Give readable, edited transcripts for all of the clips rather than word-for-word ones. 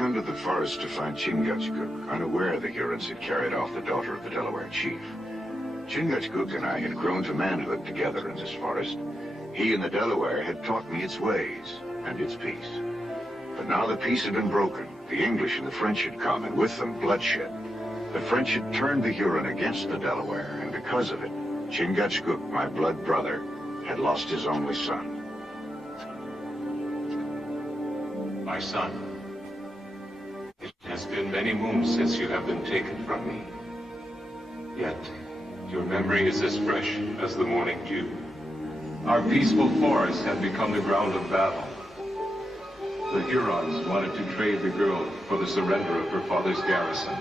Come to the forest to find Chingachgook, unaware the Hurons had carried off the daughter of the Delaware chief. Chingachgook and I had grown to manhood together in this forest. He and the Delaware had taught me its ways and its peace. But now the peace had been broken. The English and the French had come, and with them bloodshed. The French had turned the Huron against the Delaware, and because of it, Chingachgook, my blood brother, had lost his only son. My son. It has been many moons since you have been taken from me. Yet, your memory is as fresh as the morning dew. Our peaceful forest had become the ground of battle. The Hurons wanted to trade the girl for the surrender of her father's garrison.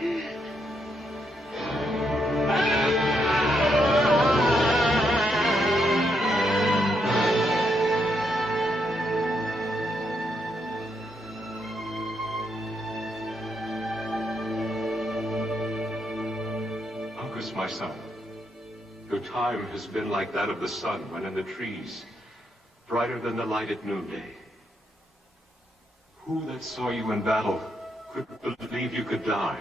Uncas, my son, your time has been like that of the sun when in the trees, brighter than the light at noonday. Who that saw you in battle could believe you could die?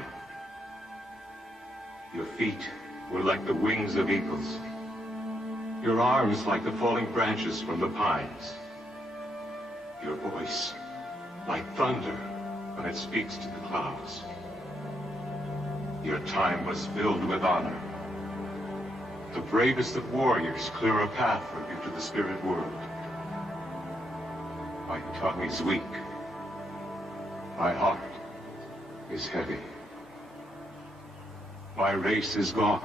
Your feet were like the wings of eagles. Your arms like the falling branches from the pines. Your voice like thunder when it speaks to the clouds. Your time was filled with honor. The bravest of warriors clear a path for you to the spirit world. My tongue is weak. My heart is heavy. My race is gone.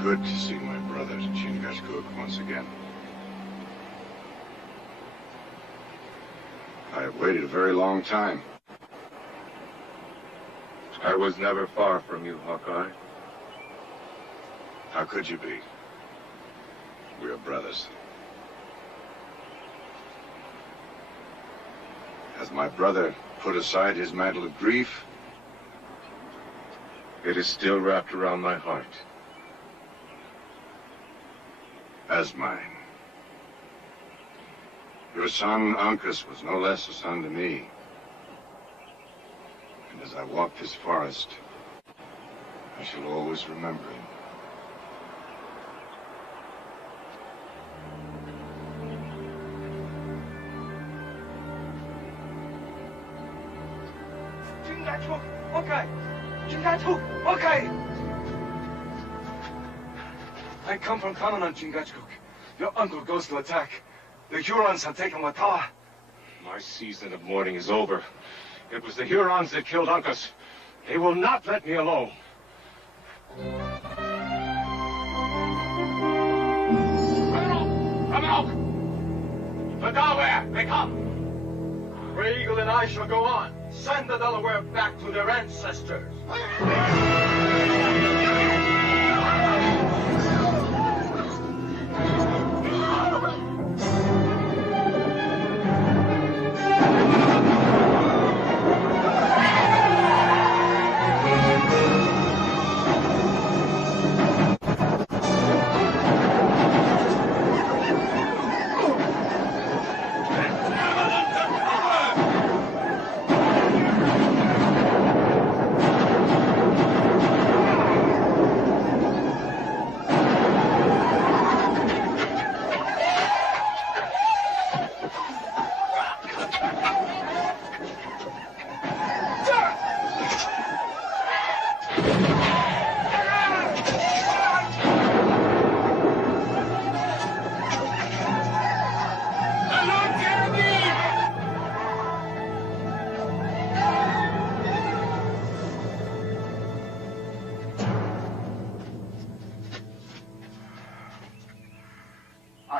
Good to see my brother Chingachgook once again. I have waited a very long time. I was never far from you, Hawkeye. How could you be? We are brothers. Has my brother put aside his mantle of grief? It is still wrapped around my heart. As mine. Your son, Uncas, was no less a son to me. And as I walk this forest, I shall always remember him. Chingachgook, okay. Chingachgook, okay. I come from Commandant Chingachgook. Your uncle goes to attack. The Hurons have taken Watawa. My season of mourning is over. It was the Hurons that killed Uncas. They will not let me alone. Come out! The Delaware, they come! Gray Eagle and I shall go on. Send the Delaware back to their ancestors.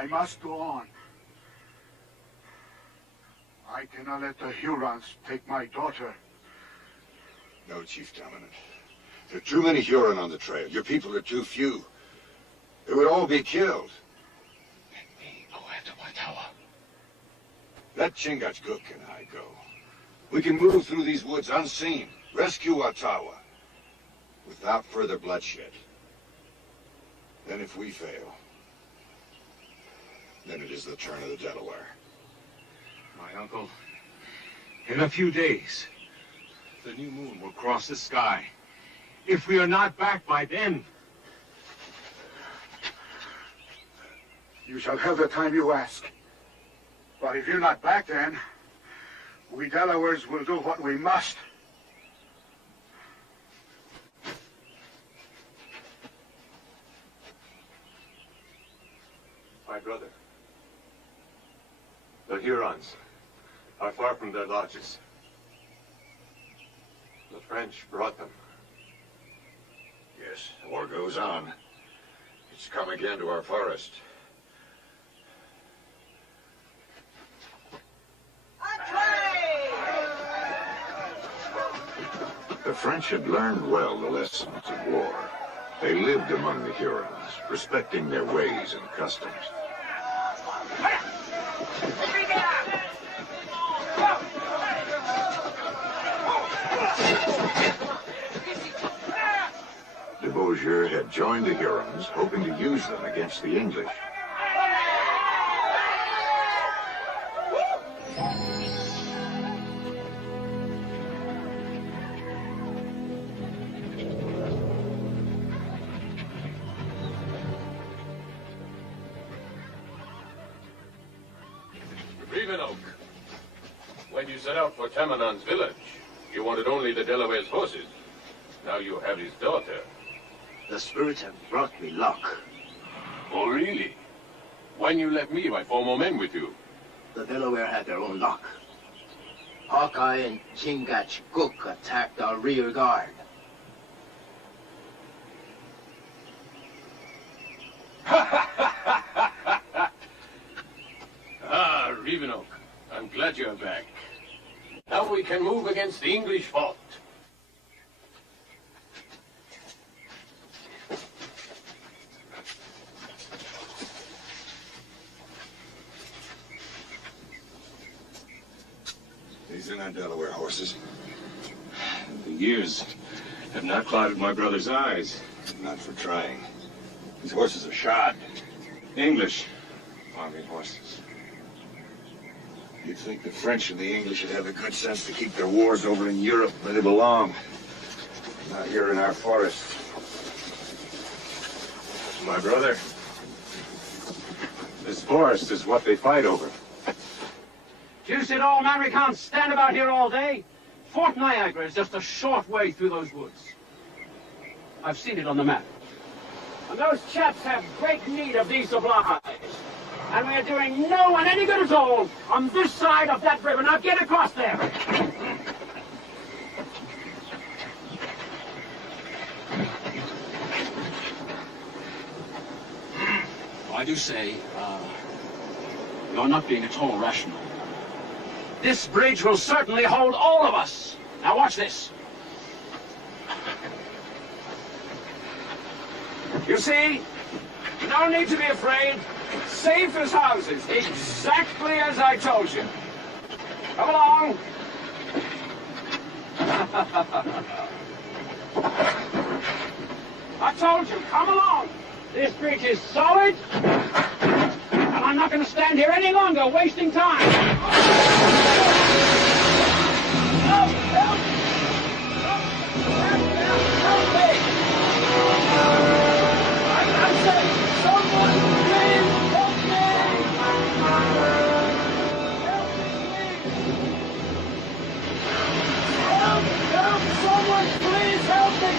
I must go on. I cannot let the Hurons take my daughter. No, Chief Dominant. There are too many Huron on the trail. Your people are too few. They would all be killed. Let me go after Watawa. Let Chingachgook and I go. We can move through these woods unseen, rescue Watawa, without further bloodshed. Then if we fail, then it is the turn of the Delaware. My uncle, in a few days, the new moon will cross the sky. If we are not back by then... You shall have the time you ask. But if you're not back then, we Delawares will do what we must. My brother, Hurons are far from their lodges. The French brought them. Yes, war goes on. It's come again to our forest. The French had learned well the lessons of war. They lived among the Hurons, respecting their ways and customs. De Beaujeu had joined the Hurons, hoping to use them against the English. When you set out for Tamanon's village, you wanted only the Delaware's horses. Now you have his daughter. The spirits have brought me luck. Oh, really? When you left me, I 4 more men with you. The Delaware had their own luck. Hawkeye and Chingachgook attacked our rear guard. Ah, Revenoak. I'm glad you're back. Now we can move against the English fort. These are not Delaware horses. The years have not clouded my brother's eyes. Not for trying. These horses are shod. English army horses. You'd think the French and the English would have the good sense to keep their wars over in Europe where they belong. Not here in our forest. My brother, this forest is what they fight over. Deuce it all, man, we can't stand about here all day. Fort Niagara is just a short way through those woods. I've seen it on the map. And those chaps have great need of these supplies. And we're doing no one any good at all on this side of that river. Now get across there. I do say, you're not being at all rational. This bridge will certainly hold all of us. Now watch this. You see, no need to be afraid. Safe as houses, exactly as I told you. Come along. I told you, come along. This bridge is solid, and I'm not going to stand here any longer wasting time. Help! Help! Help me! I'm saying, someone please help me! Help me, please! Help! Help! Someone please help me!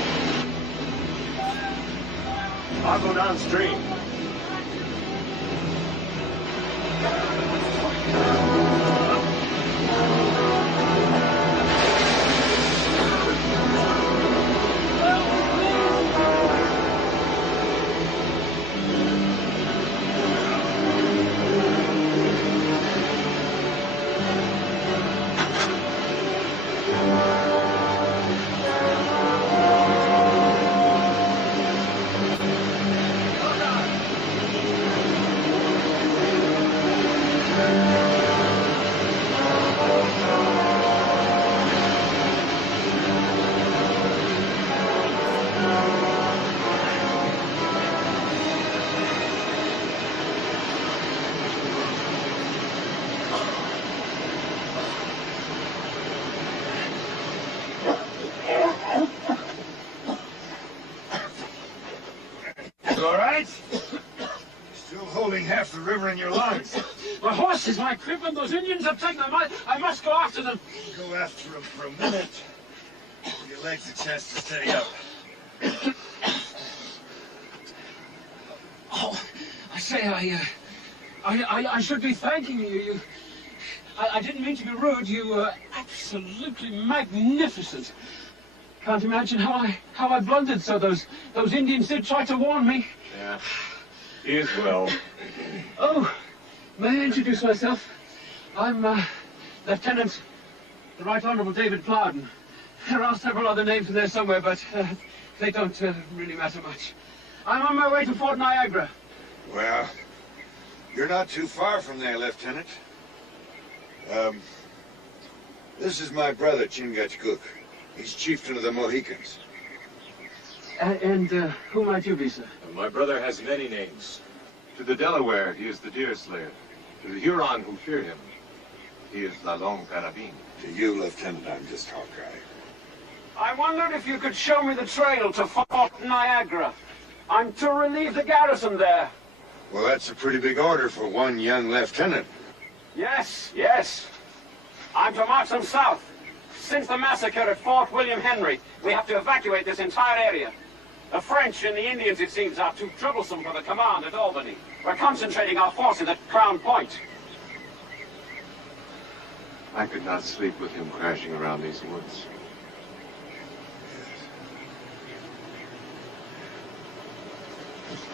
I'll go downstream. Half the river in your lungs. My horse is my crib, and those Indians have taken them. I must go after them. Go after them for a minute. Give your legs a chance to steady up. Oh, I say, I should be thanking you. I didn't mean to be rude. You were absolutely magnificent. Can't imagine how I blundered so. Those Indians did try to warn me. Yeah, he is well. Oh, may I introduce myself? I'm Lieutenant the Right Honourable David Plowden. There are several other names in there somewhere, but they don't really matter much. I'm on my way to Fort Niagara. Well, you're not too far from there, Lieutenant. This is my brother, Chingachgook. He's chieftain of the Mohicans. And who might you be, sir? My brother has many names. To the Delaware, he is the Deerslayer. To the Huron who fear him, he is La Longue Carabine. To you, Lieutenant, I'm just Hawkeye. I wondered if you could show me the trail to Fort Niagara. I'm to relieve the garrison there. Well, that's a pretty big order for one young lieutenant. Yes. I'm to march them south. Since the massacre at Fort William Henry, we have to evacuate this entire area. The French and the Indians, it seems, are too troublesome for the command at Albany. We're concentrating our forces at Crown Point. I could not sleep with him crashing around these woods.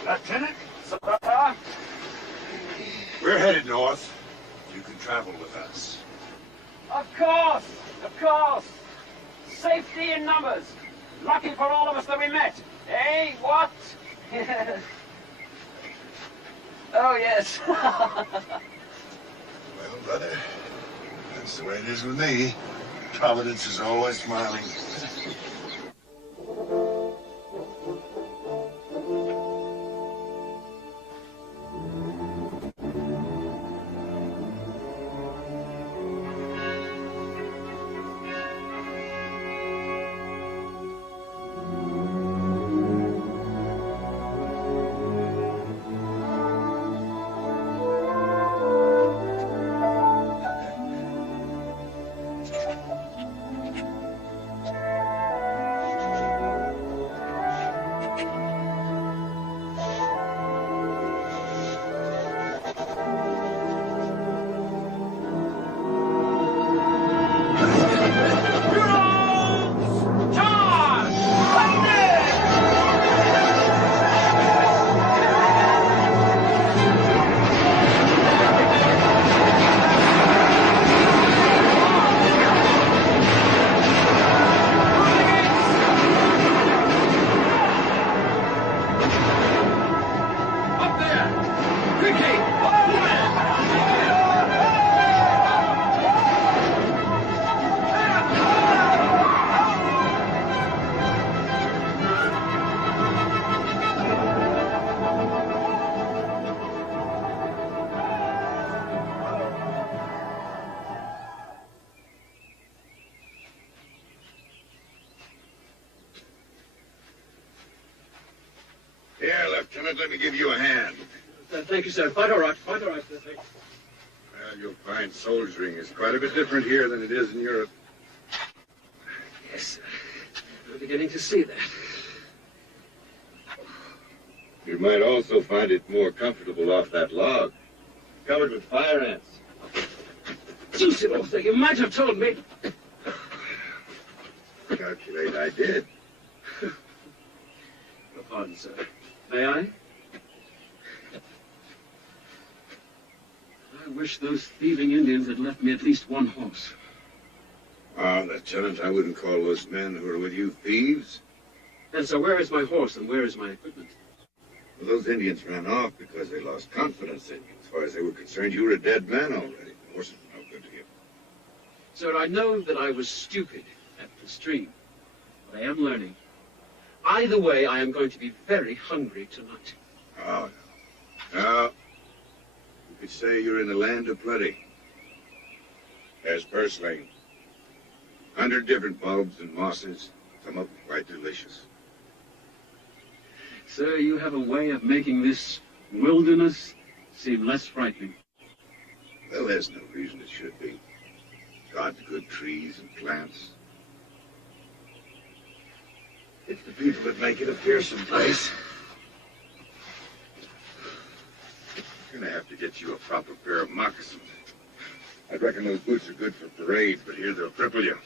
Lieutenant? Sir? We're headed north. You can travel with us. Of course. Safety in numbers. Lucky for all of us that we met. Eh, what? Oh, yes. Well, brother, that's the way it is with me. Providence is always smiling. Let me give you a hand. Thank you, sir. Quite all right. Well, you'll find soldiering is quite a bit different here than it is in Europe. Yes, I'm beginning to see that. You might also find it more comfortable off that log, covered with fire ants. Deuce it all, sir. You might have told me. Calculate I did. Pardon, sir. May I? I wish those thieving Indians had left me at least one horse. Ah, Lieutenant, I wouldn't call those men who are with you thieves. And so where is my horse and where is my equipment? Well, those Indians ran off because they lost confidence in you. As far as they were concerned, you were a dead man already. The horses were no good to you. Sir, I know that I was stupid at the stream, but I am learning. Either way, I am going to be very hungry tonight. Oh, no. No. You could say you're in the land of plenty. There's purslane. 100 different bulbs and mosses. Some of them quite delicious. Sir, you have a way of making this wilderness seem less frightening. Well, there's no reason it should be. God's good trees and plants. It's the people that make it a fearsome place. You're gonna have to get you a proper pair of moccasins. I reckon those boots are good for parades, but here they'll cripple you.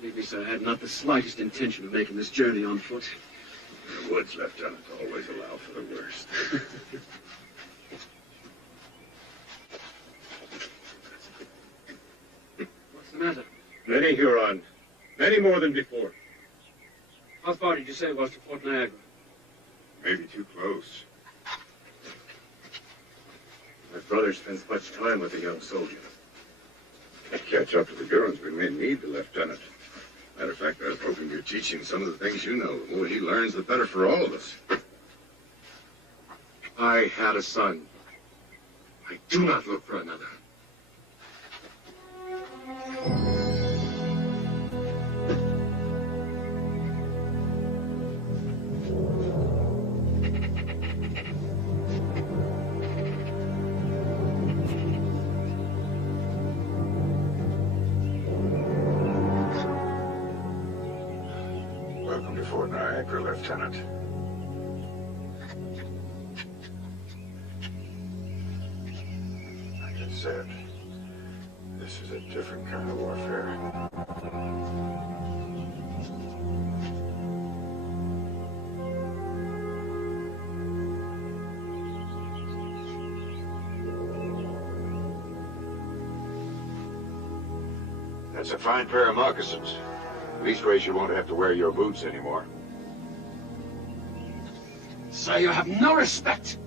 Believe me, sir, I had not the slightest intention of making this journey on foot. The woods, Lieutenant, always allow for the worst. What's the matter? Many Huron. Many more than before. How far did you say it was to Fort Niagara? Maybe too close. My brother spends much time with a young soldier. To catch up to the Hurons, we may need the lieutenant. Matter of fact, I was hoping you'd teach him some of the things you know. The more he learns, the better for all of us. I had a son. I do not look for another. Welcome to Fort Niagara, Lieutenant. Like I said, this is a different kind of warfare. That's a fine pair of moccasins. Leastways, you won't have to wear your boots anymore. Sir, you have no respect.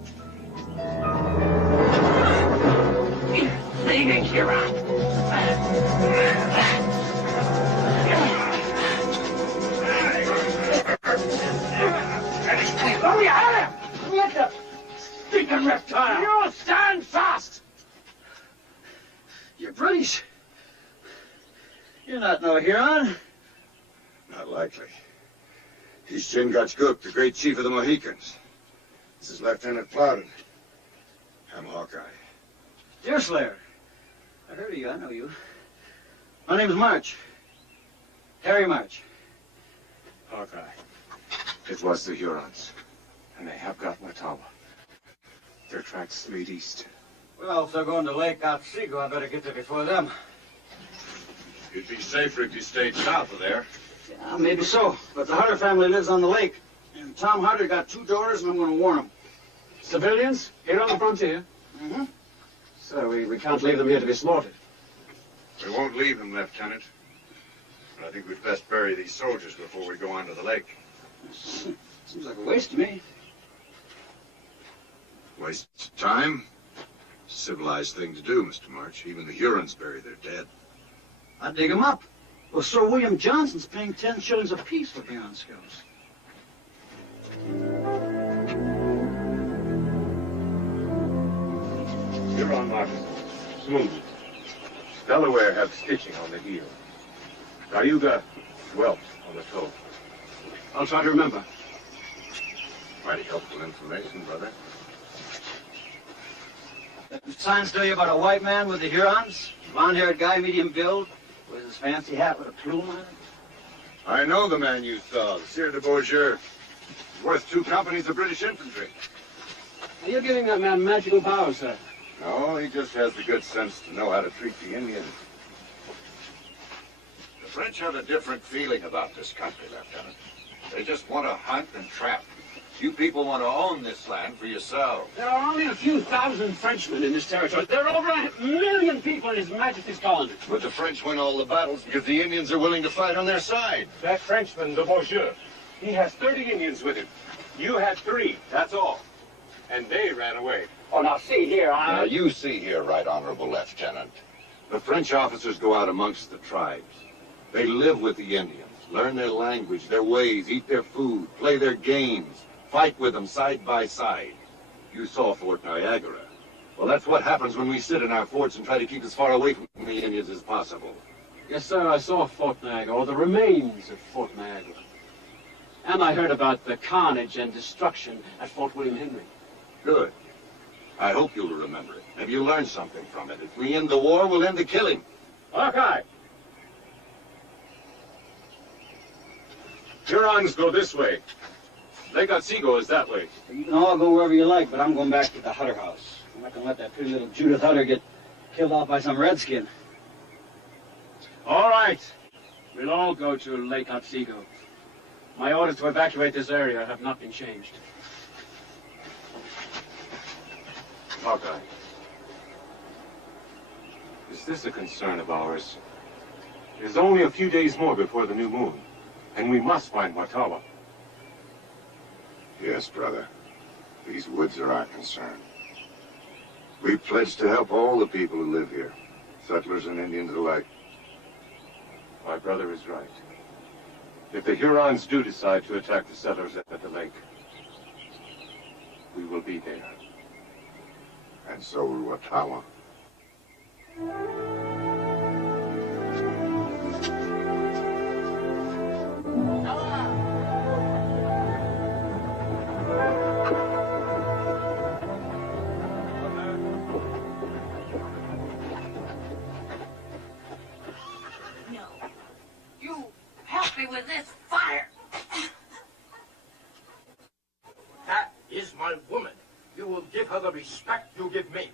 Leaving Huron. Oh, you had him! What the stinking reptile! You stand fast! You're British. You're not no Huron. Not likely. He's Chingachgook, the great chief of the Mohicans. This is Lieutenant Plowden. I'm Hawkeye. Deerslayer. I heard of you. I know you. My name's March. Harry March. Hawkeye. It was the Hurons. And they have got Watauga. Their tracks lead east. Well, if they're going to Lake Otsego, I better get there before them. You'd be safer if you stayed south of there. Yeah, maybe so. But the Harder family lives on the lake. And Tom Harder got 2 daughters, and I'm going to warn them. Civilians here on the frontier? Mm-hmm. So we can't leave them here to be slaughtered. We won't leave them, Lieutenant. But I think we'd best bury these soldiers before we go onto the lake. Seems like a waste to me. Waste of time? Civilized thing to do, Mr. March. Even the Hurons bury their dead. I'd dig them up. Well, Sir William Johnson's paying 10 shillings apiece for being on scouts. Huron moccasins. Smooth. Delaware have stitching on the heel. Cayuga, welt on the toe. I'll try to remember. Mighty helpful information, brother. Signs tell you about a white man with the Hurons? Blonde-haired guy, medium build, with his fancy hat with a plume on it? I know the man you saw, the Sieur de Beaujeu. He's worth 2 companies of British infantry. Are you giving that man magical powers, sir? No, he just has the good sense to know how to treat the Indians. The French have a different feeling about this country, Lieutenant. They just want to hunt and trap. You people want to own this land for yourselves. There are only a few thousand Frenchmen in this territory. There are over 1 million people in His Majesty's colony. But the French win all the battles because the Indians are willing to fight on their side. That Frenchman, de Beaujeu, he has 30 Indians with him. You had 3, that's all. And they ran away. Oh, now see here, Now, you see here, Right Honorable Lieutenant. The French officers go out amongst the tribes. They live with the Indians, learn their language, their ways, eat their food, play their games, fight with them side by side. You saw Fort Niagara. Well, that's what happens when we sit in our forts and try to keep as far away from the Indians as possible. Yes, sir, I saw Fort Niagara, or the remains of Fort Niagara. And I heard about the carnage and destruction at Fort William Henry. Good. I hope you'll remember it. Maybe you'll learn something from it. If we end the war, we'll end the killing. Hawkeye! Hurons go this way. Lake Otsego is that way. You can all go wherever you like, but I'm going back to the Hutter house. I'm not going to let that pretty little Judith Hutter get killed off by some redskin. All right. We'll all go to Lake Otsego. My orders to evacuate this area have not been changed. Hawkeye, is this a concern of ours? There's only a few days more before the new moon, and we must find Watawa. Yes, brother. These woods are our concern. We pledged to help all the people who live here, settlers and Indians alike. My brother is right. If the Hurons do decide to attack the settlers at the lake, we will be there. And so will Watawa. With this fire. That is my woman. You will give her the respect you give me.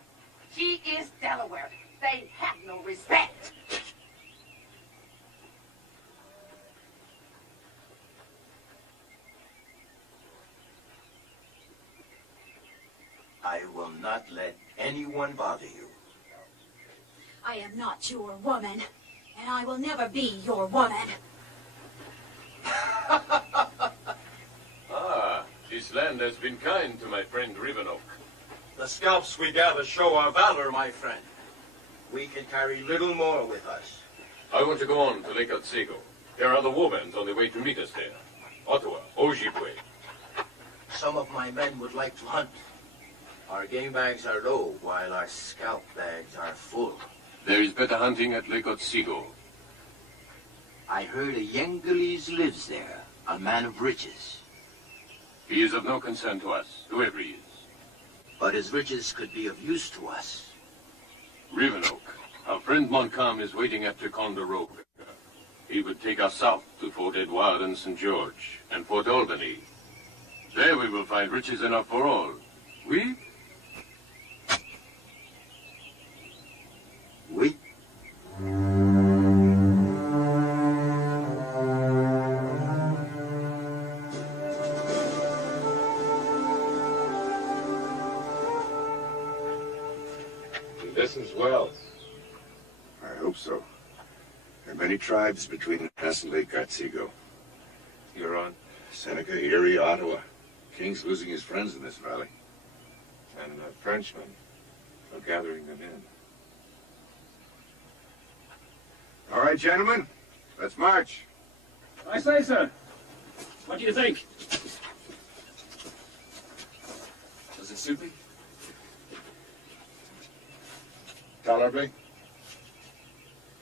She is Delaware. They have no respect. I will not let anyone bother you. I am not your woman, and I will never be your woman. This land has been kind to my friend Rivenoak. The scalps we gather show our valor, my friend. We can carry little more with us. I want to go on to Lake Otsego. There are the warbands on the way to meet us there. Ottawa, Ojibwe. Some of my men would like to hunt. Our game bags are low, while our scalp bags are full. There is better hunting at Lake Otsego. I heard a Yengelis lives there, a man of riches. He is of no concern to us, whoever he is. But his riches could be of use to us. Rivenoak, our friend Montcalm is waiting at Ticonderoga. He would take us south to Fort Edward and St. George, and Fort Albany. There we will find riches enough for all. We? We? Listens well. I hope so. There are many tribes between us and Lake Otsego. Huron. Seneca, Erie, Ottawa. King's losing his friends in this valley. And the Frenchmen are gathering them in. All right, gentlemen. Let's march. I say, sir. What do you think? Does it suit me? Tolerably.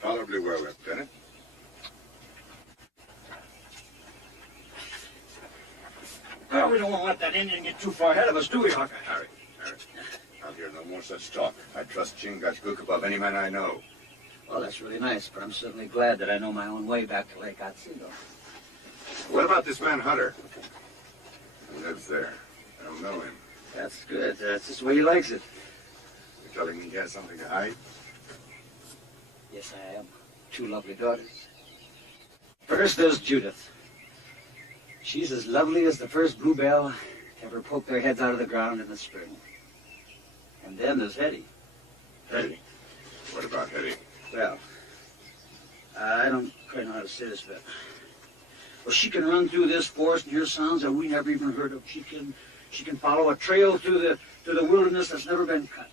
Tolerably well, Lieutenant. Well, we don't want to let that Indian get too far ahead of us, do we, Hawkeye? Harry, I'll hear no more such talk. I trust Chingachgook above any man I know. Well, that's really nice, but I'm certainly glad that I know my own way back to Lake Otsego. What about this man Hunter? He lives there. I don't know him. That's good. That's just the way he likes it. You're telling me he has something to hide? Yes, I am. 2 lovely daughters. First, there's Judith. She's as lovely as the first bluebell to ever poke their heads out of the ground in the spring. And then there's Hetty. Hetty? What about Hetty? Well, I don't quite know how to say this, but... Well, she can run through this forest and hear sounds that we never even heard of. She can follow a trail through the wilderness that's never been cut.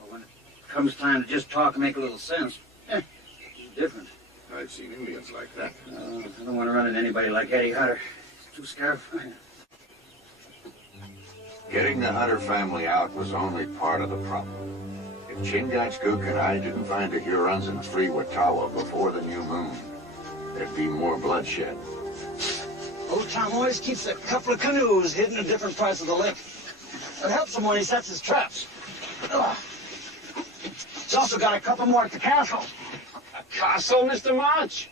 But when it comes time to just talk and make a little sense, it's different. I've seen Indians like that. I don't want to run into anybody like Eddie Hutter. He's too scared for me. Getting the Hunter family out was only part of the problem. If Chingachgook and I didn't find the Hurons and free Watawa before the new moon, there'd be more bloodshed. Old Tom always keeps a couple of canoes hidden in different parts of the lake. It helps him when he sets his traps. Ugh. He's also got a couple more at the castle. A castle, Mr. March?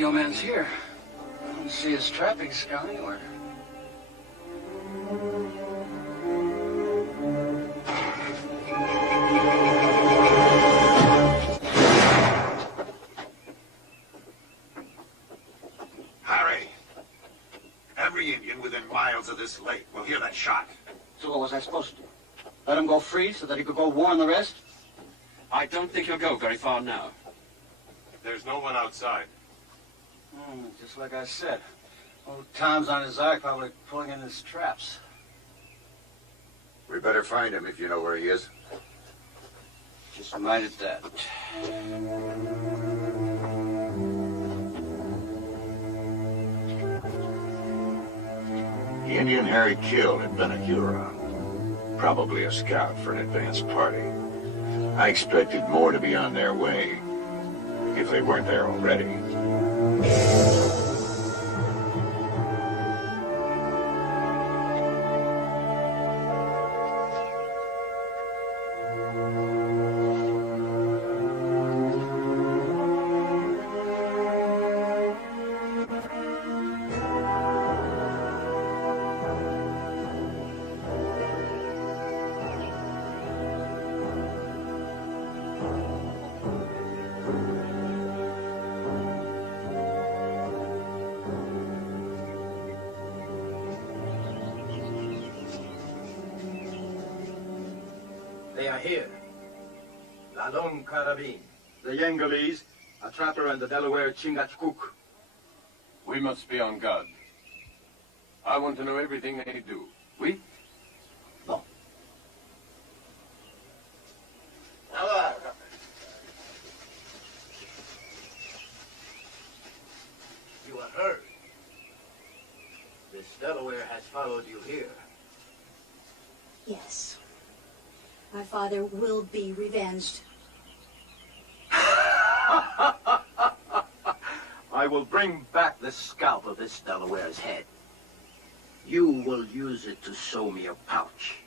Indio man's here. I don't see his trapping scout anywhere. Harry, every Indian within miles of this lake will hear that shot. So what was I supposed to do? Let him go free so that he could go warn the rest? I don't think he'll go very far now. There's no one outside. Just like I said. Old Tom's on his ark, probably pulling in his traps. We better find him if you know where he is. Just minded that. The Indian Harry killed had been a Huron. Probably a scout for an advance party. I expected more to be on their way, if they weren't there already. They are here. La Longue Carabine. The Yengalese, a trapper, and the Delaware Chingachgook. We must be on guard. I want to know everything they do. Oui? Bon. You have heard. This Delaware has followed you here. Yes. My father will be revenged. I will bring back the scalp of this Delaware's head. You will use it to sew me a pouch.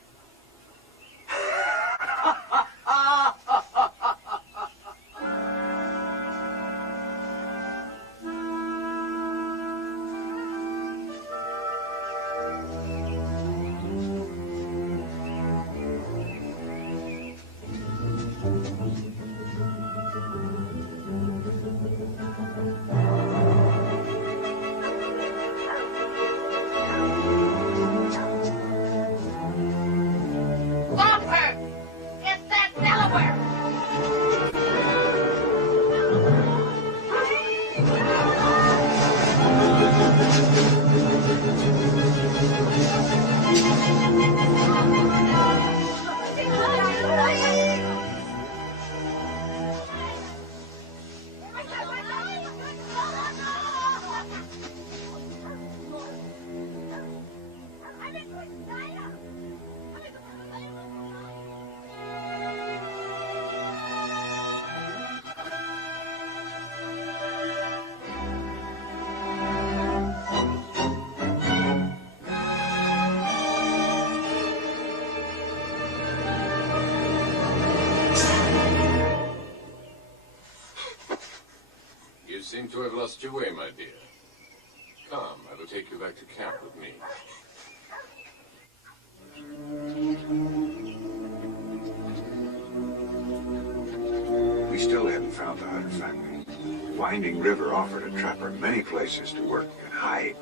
You seem to have lost your way, my dear. Come, I will take you back to camp with me. We still hadn't found the Hutter family. Winding River offered a trapper many places to work and hide.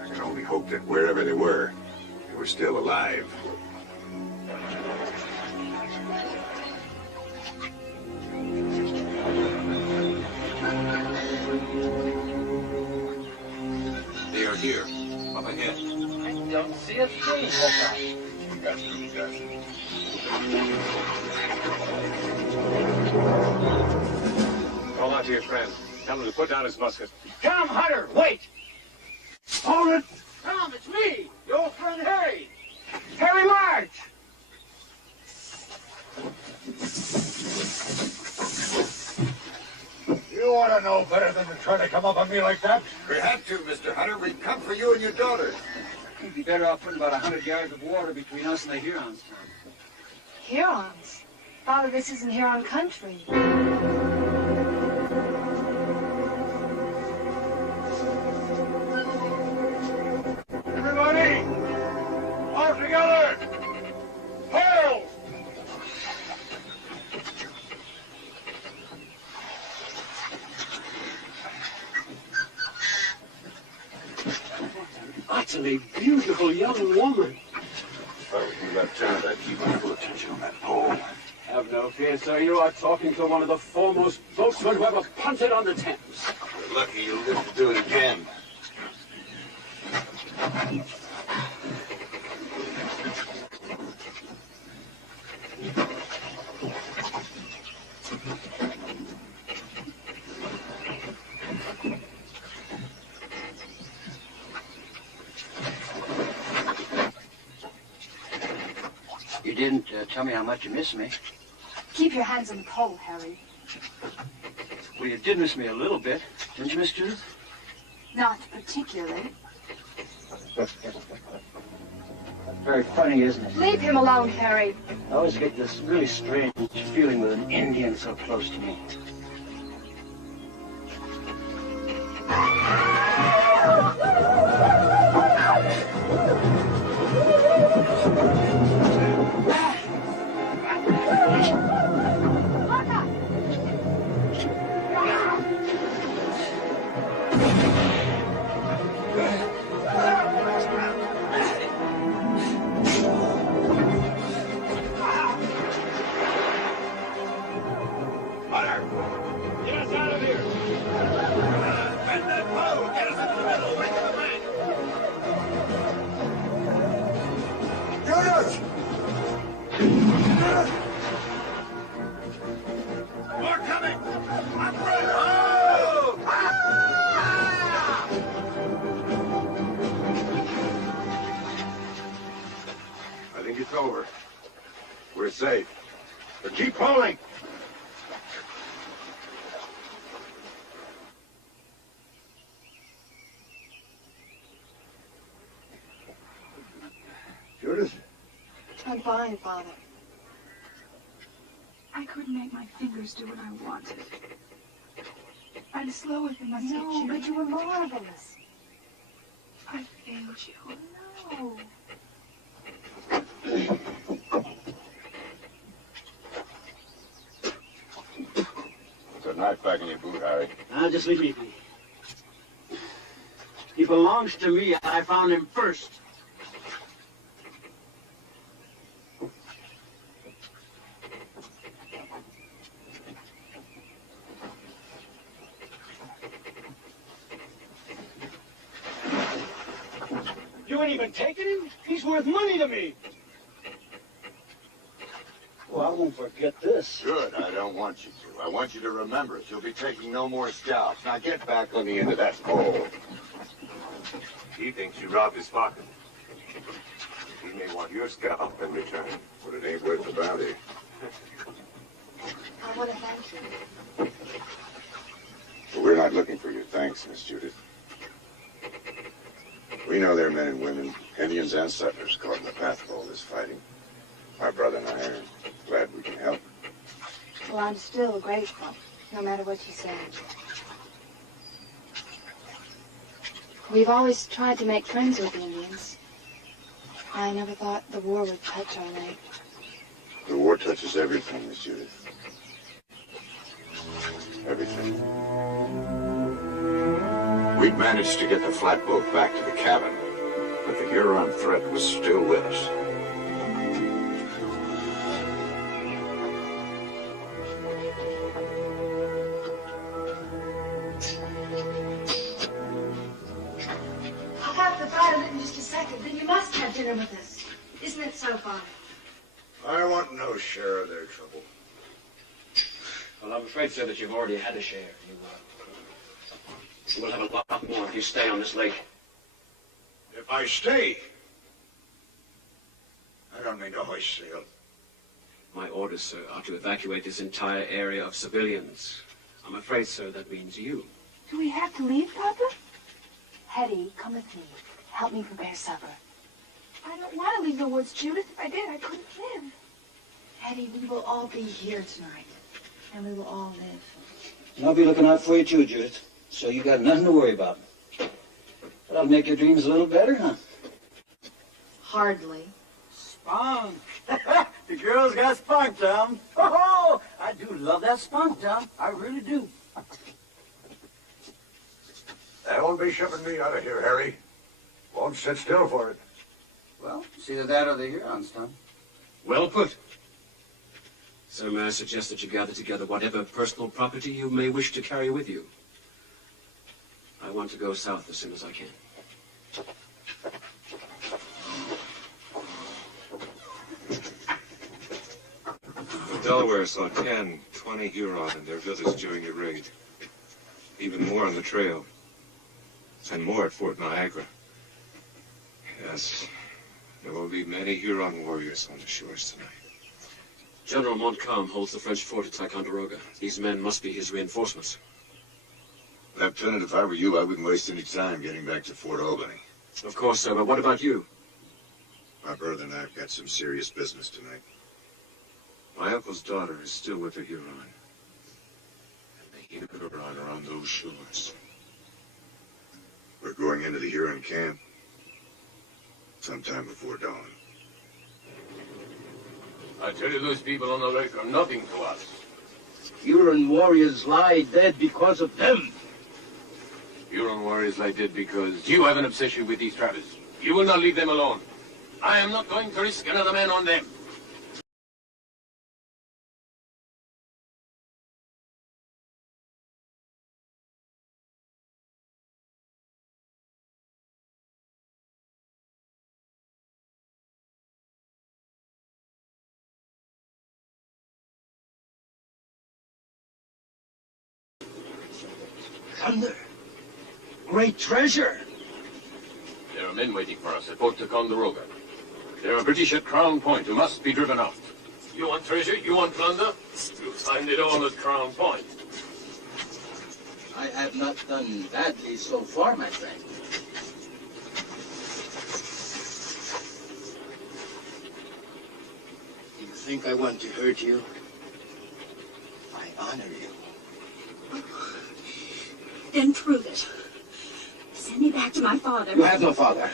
I could only hope that wherever they were still alive. They are here, up ahead. I don't see a thing, Walker. You got to, Gus. Call out to your friend. Tell him to put down his musket. Tom Hutter, wait! Hold it! Tom, it's me, your old friend Harry. Harry March! You ought to know better than to try to come up on me like that. We had to, Mr. Hunter. We've come for you and your daughter. You'd be better off putting about 100 yards of water between us and the Hurons, Tom. Hurons? Father, this isn't Huron country. Port! Hail! Utterly beautiful young woman. If I were you, Lieutenant, I'd keep my full attention on that pole. Have no fear, sir. You are talking to one of the foremost boatsmen who ever punted on the Thames. You're lucky you'll live to do it again. You didn't tell me how much you missed me. Keep your hands on the pole, Harry. Well, you did miss me a little bit, didn't you, Miss Judith? Not particularly. Very funny, isn't it? Leave him alone, Harry. I always get this really strange feeling with an Indian so close to me. Over. We're safe. But keep pulling! Judith? I'm fine, Father. I couldn't make my fingers do what I wanted. I'm slower than my teacher. No, but you were marvelous. I failed you. Oh, no. Put a knife back in your boot, Harry. Now, just leave me. He belongs to me. I found him first. You ain't even taking him? He's worth money to me. Well, I won't forget this. Good, I don't want you to. I want you to remember it. You'll be taking no more scalps. Now get back on the end of that pole. He thinks you robbed his pocket. He may want your scalp in return. But it ain't worth the bounty. I want to thank you. But we're not looking for your thanks, Miss Judith. We know there are men and women, Indians and settlers, caught in the path of all this fighting. My brother and I are glad we can help. Well, I'm still grateful, no matter what you say. We've always tried to make friends with the Indians. I never thought the war would touch our lake. The war touches everything, Miss Judith. Everything. We'd managed to get the flatboat back to the cabin, but the Huron threat was still with us. I'll have the violet in just a second, but you must have dinner with us. Isn't it so, Father? I want no share of their trouble. Well, I'm afraid, sir, that you've already had a share. You will have a lot more if you stay on this lake. If I stay, I don't mean to hoist sail. My orders, sir, are to evacuate this entire area of civilians. I'm afraid, sir, that means you. Do we have to leave, Papa? Hetty, come with me. Help me prepare supper. I don't want to leave the woods, Judith. If I did, I couldn't live. Hetty, we will all be here tonight, and we will all live. And I'll be looking out for you too, Judith. So you got nothing to worry about. That'll make your dreams a little better, huh? Hardly. Spunk. The girls got spunk, Tom. Oh, I do love that spunk, Tom. I really do. They won't be shipping me out of here, Harry. Won't sit still for it. Well, it's either that or the Hurons, Tom. Well put. So may I suggest that you gather together whatever personal property you may wish to carry with you. I want to go south as soon as I can. The Delaware saw 10, 20 Huron in their village during the raid. Even more on the trail. And more at Fort Niagara. Yes, there will be many Huron warriors on the shores tonight. General Montcalm holds the French fort at Ticonderoga. These men must be his reinforcements. Lieutenant, if I were you, I wouldn't waste any time getting back to Fort Albany. Of course, sir, but what about you? My brother and I have got some serious business tonight. My uncle's daughter is still with the Huron. And the Huron are on those shores. We're going into the Huron camp sometime before dawn. I tell you, those people on the lake are nothing to us. Huron warriors lie dead because of them. Huron warriors lie dead because you have an obsession with these trappers. You will not leave them alone. I am not going to risk another man on them. Thunder. Great treasure. There are men waiting for us at Fort Ticonderoga. There are British at Crown Point who must be driven out. You want treasure? You want plunder? You'll find it all at Crown Point. I have not done badly so far, my friend. You think I want to hurt you? I honor you. Then prove it. Send me back to my father. You have no father.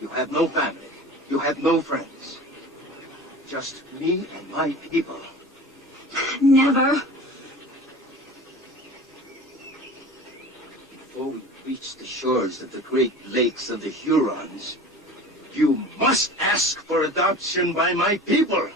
You have no family. You have no friends. Just me and my people. Never. Before we reach the shores of the great lakes of the Hurons, you must ask for adoption by my people.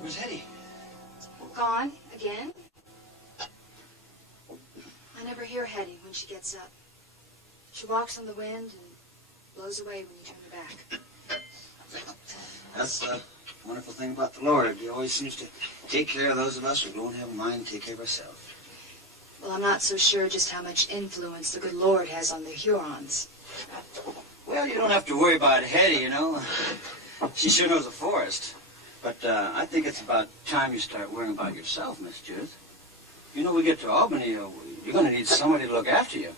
Where's Hetty? Gone again? I never hear Hetty when she gets up. She walks on the wind and blows away when you turn her back. That's the wonderful thing about the Lord. He always seems to take care of those of us who don't have a mind to take care of ourselves. Well, I'm not so sure just how much influence the good Lord has on the Hurons. Well, you don't have to worry about Hetty, you know. She sure knows the forest. But I think it's about time you start worrying about yourself, Miss Judith. You know, we get to Albany, you're going to need somebody to look after you.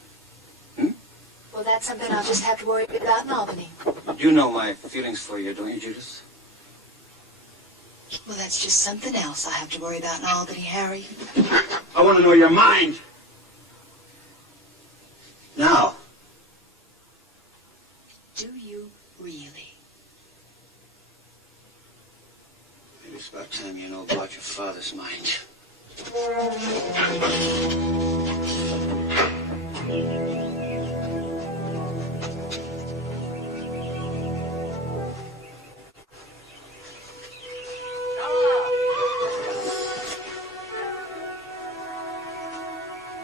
Well, that's something I'll just have to worry about in Albany. You know my feelings for you, don't you, Judith? Well, that's just something else I'll have to worry about in Albany, Harry. I want to know your mind. Now. Do you really? Maybe it's about time you know about your father's mind.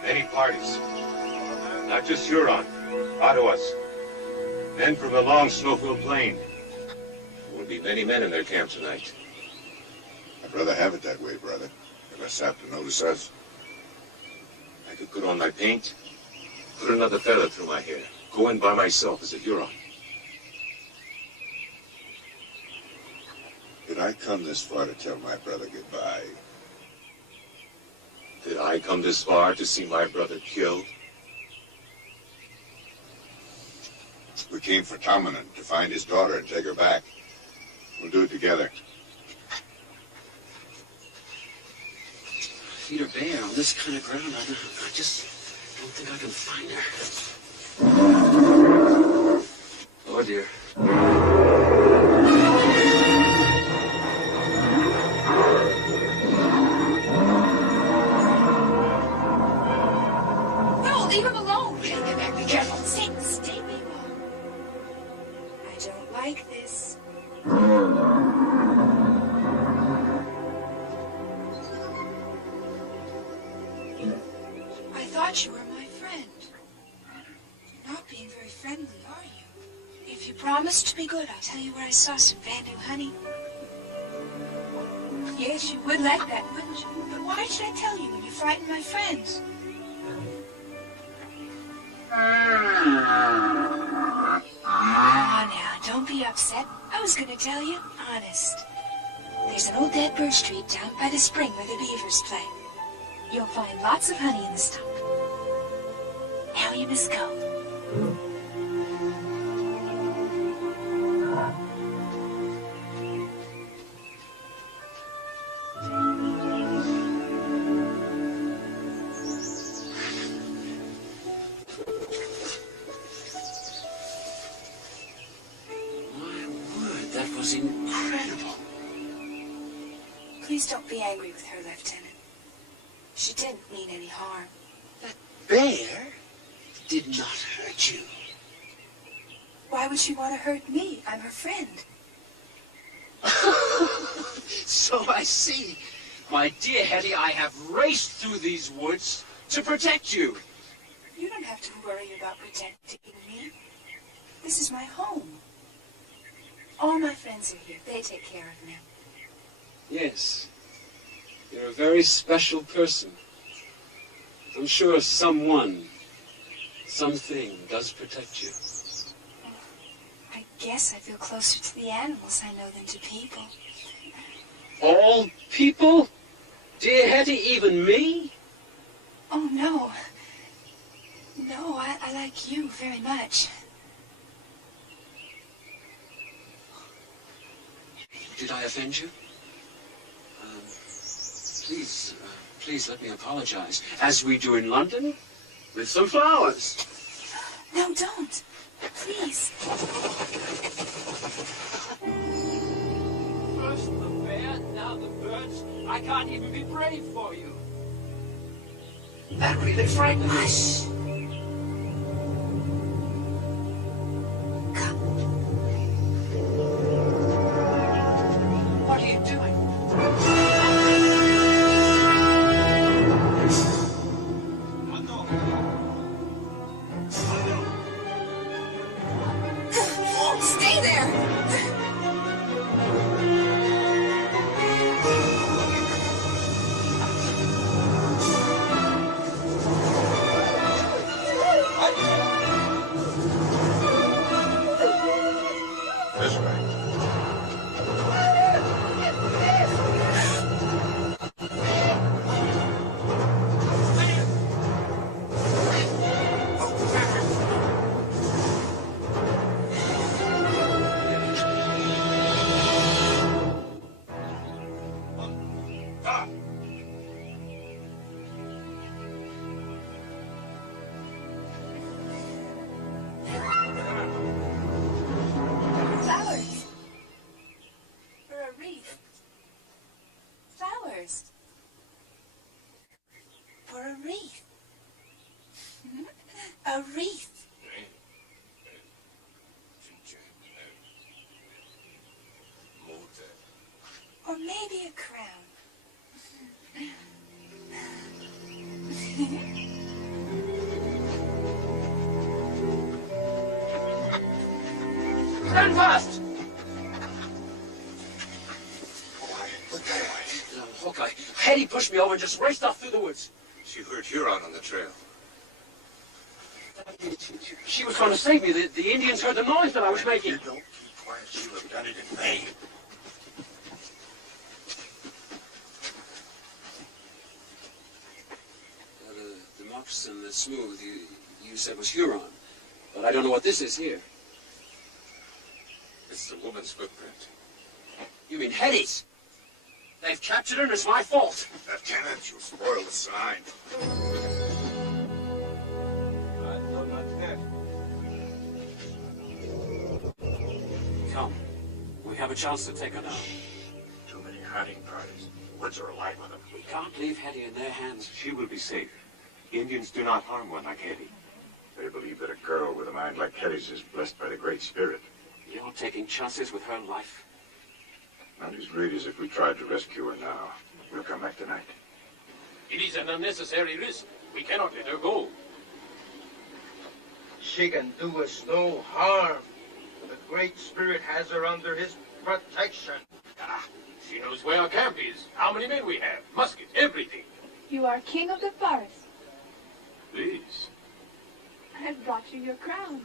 Many parties. Not just Huron, Ottawas. Men from the long snow-filled plain. There will be many men in their camp tonight. I'd rather have it that way, brother. They're less apt to notice us. I could put on my paint, put another feather through my hair, go in by myself as a Huron. Did I come this far to tell my brother goodbye? Did I come this far to see my brother killed? We came for Tomanin to find his daughter and take her back. We'll do it together. Feed her bare on this kind of ground. I just don't think I can find her. Oh, dear. No, leave him alone. Get back, be careful. Stay where you are. I don't like this. I thought you were my friend. You're not being very friendly, are you? If you promise to be good, I'll tell you where I saw some Vandu honey. Yes, you would like that, wouldn't you? But why should I tell you when you frighten my friends? Now, don't be upset. I was going to tell you, honest. There's an old dead birch tree down by the spring where the beavers play. You'll find lots of honey in the stump. Now you must go. Incredible. Please don't be angry with her, Lieutenant. She didn't mean any harm. That bear did not hurt you. Why would she want to hurt me? I'm her friend. So I see. My dear Hetty, I have raced through these woods to protect you. You don't have to worry about protecting me. This is my home. All my friends are here. They take care of me. Yes. You're a very special person. I'm sure someone, something does protect you. I guess I feel closer to the animals I know than to people. All people? Dear Hetty, even me? Oh, no. No, I like you very much. Did I offend you? Please let me apologize, as we do in London, with some flowers. No, don't. Please. First the bear, now the birds. I can't even be brave for you. That really frightened me. Hush. What are you doing? Stay there. forest. For a wreath. A wreath. Or maybe a crown. Stand fast! Hawkeye, Hetty pushed me over and just raced off through the woods. She heard Huron on the trail. She was trying to save me. The Indians heard the noise that I was making. Don't keep quiet. She'll have done it in vain. The moccasin, the smooth, you said was Huron. But I don't know what this is here. It's the woman's footprint. You mean Hetty's? They've captured her and it's my fault. Lieutenant, you'll spoil the sign. Come. We have a chance to take her down. Too many hiding parties. The woods are alive with them. We can't leave Hetty in their hands. She will be safe. Indians do not harm one like Hetty. They believe that a girl with a mind like Hetty's is blessed by the Great Spirit. You're taking chances with her life. Not as great as if we tried to rescue her now. We'll come back tonight. It is an unnecessary risk. We cannot let her go. She can do us no harm. The Great Spirit has her under his protection. Ah, she knows where our camp is, how many men we have, muskets, everything. You are king of the forest. Please. I've brought you your crown.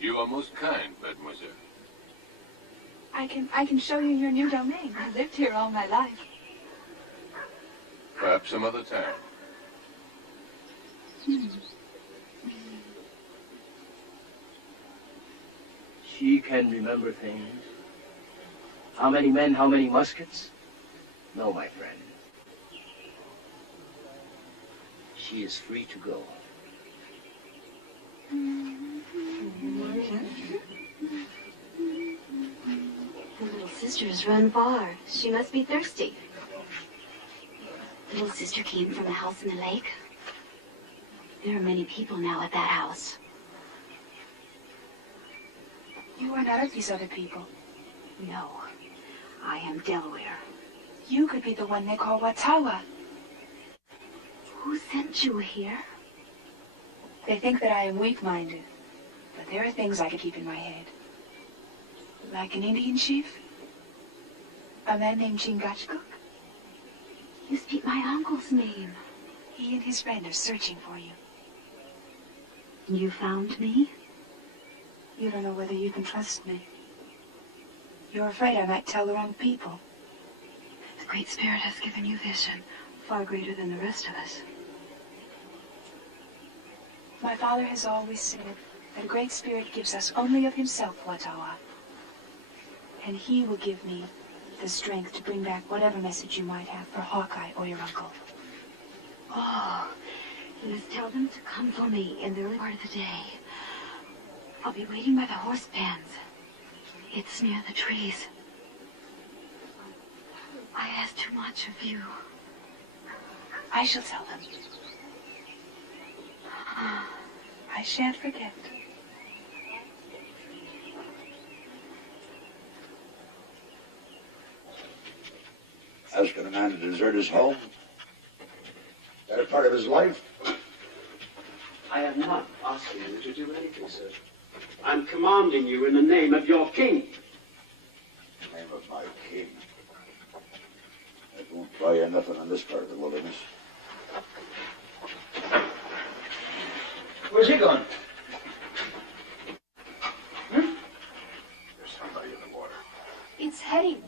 You are most kind, mademoiselle. I can show you your new domain. I lived here all my life. Perhaps some other time. She can remember things. How many men, how many muskets? No, my friend. She is free to go. The little sister's run far. She must be thirsty. Little sister came from a house in the lake. There are many people now at that house. You are not of these other people. No, I am Delaware. You could be the one they call Watawa. Who sent you here? They think that I am weak-minded, but there are things I can keep in my head. Like an Indian chief? A man named Chingachgook? You speak my uncle's name. He and his friend are searching for you. You found me? You don't know whether you can trust me. You're afraid I might tell the wrong people. The Great Spirit has given you vision, far greater than the rest of us. My father has always said that a Great Spirit gives us only of himself, Watawa. And he will give me the strength to bring back whatever message you might have for Hawkeye or your uncle. Oh, you must tell them to come for me in the early part of the day. I'll be waiting by the horse pens. It's near the trees. I ask too much of you. I shall tell them. I shan't forget. Asking a man to desert his home? Is that a part of his life? I am not asking you to do anything, sir. I'm commanding you in the name of your king. In the name of my king. That won't buy you nothing in this part of the wilderness. Where's he gone? There's somebody in the water. It's Hetty.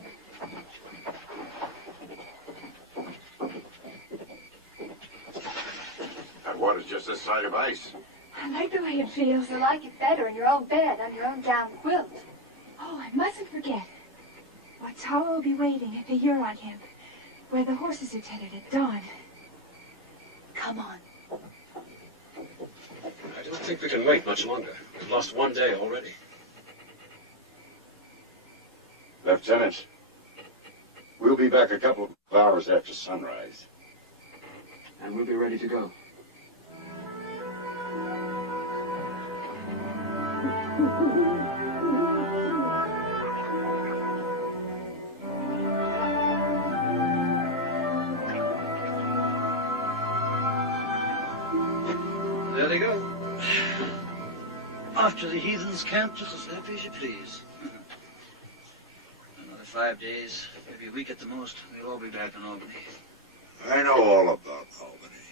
That water's just this side of ice. I like the way it feels. You like it better in your own bed, on your own down quilt. Oh, I mustn't forget. Watawa will be waiting at the Huron camp, where the horses are tethered at dawn. Come on. I don't think we can wait much longer. We've lost one day already. Lieutenant, We'll be back a couple of hours after sunrise. And we'll be ready to go. There they go. Off to the heathens' camp just as happy as you please. Another 5 days, maybe a week at the most. We'll all be back in Albany. I know all about Albany.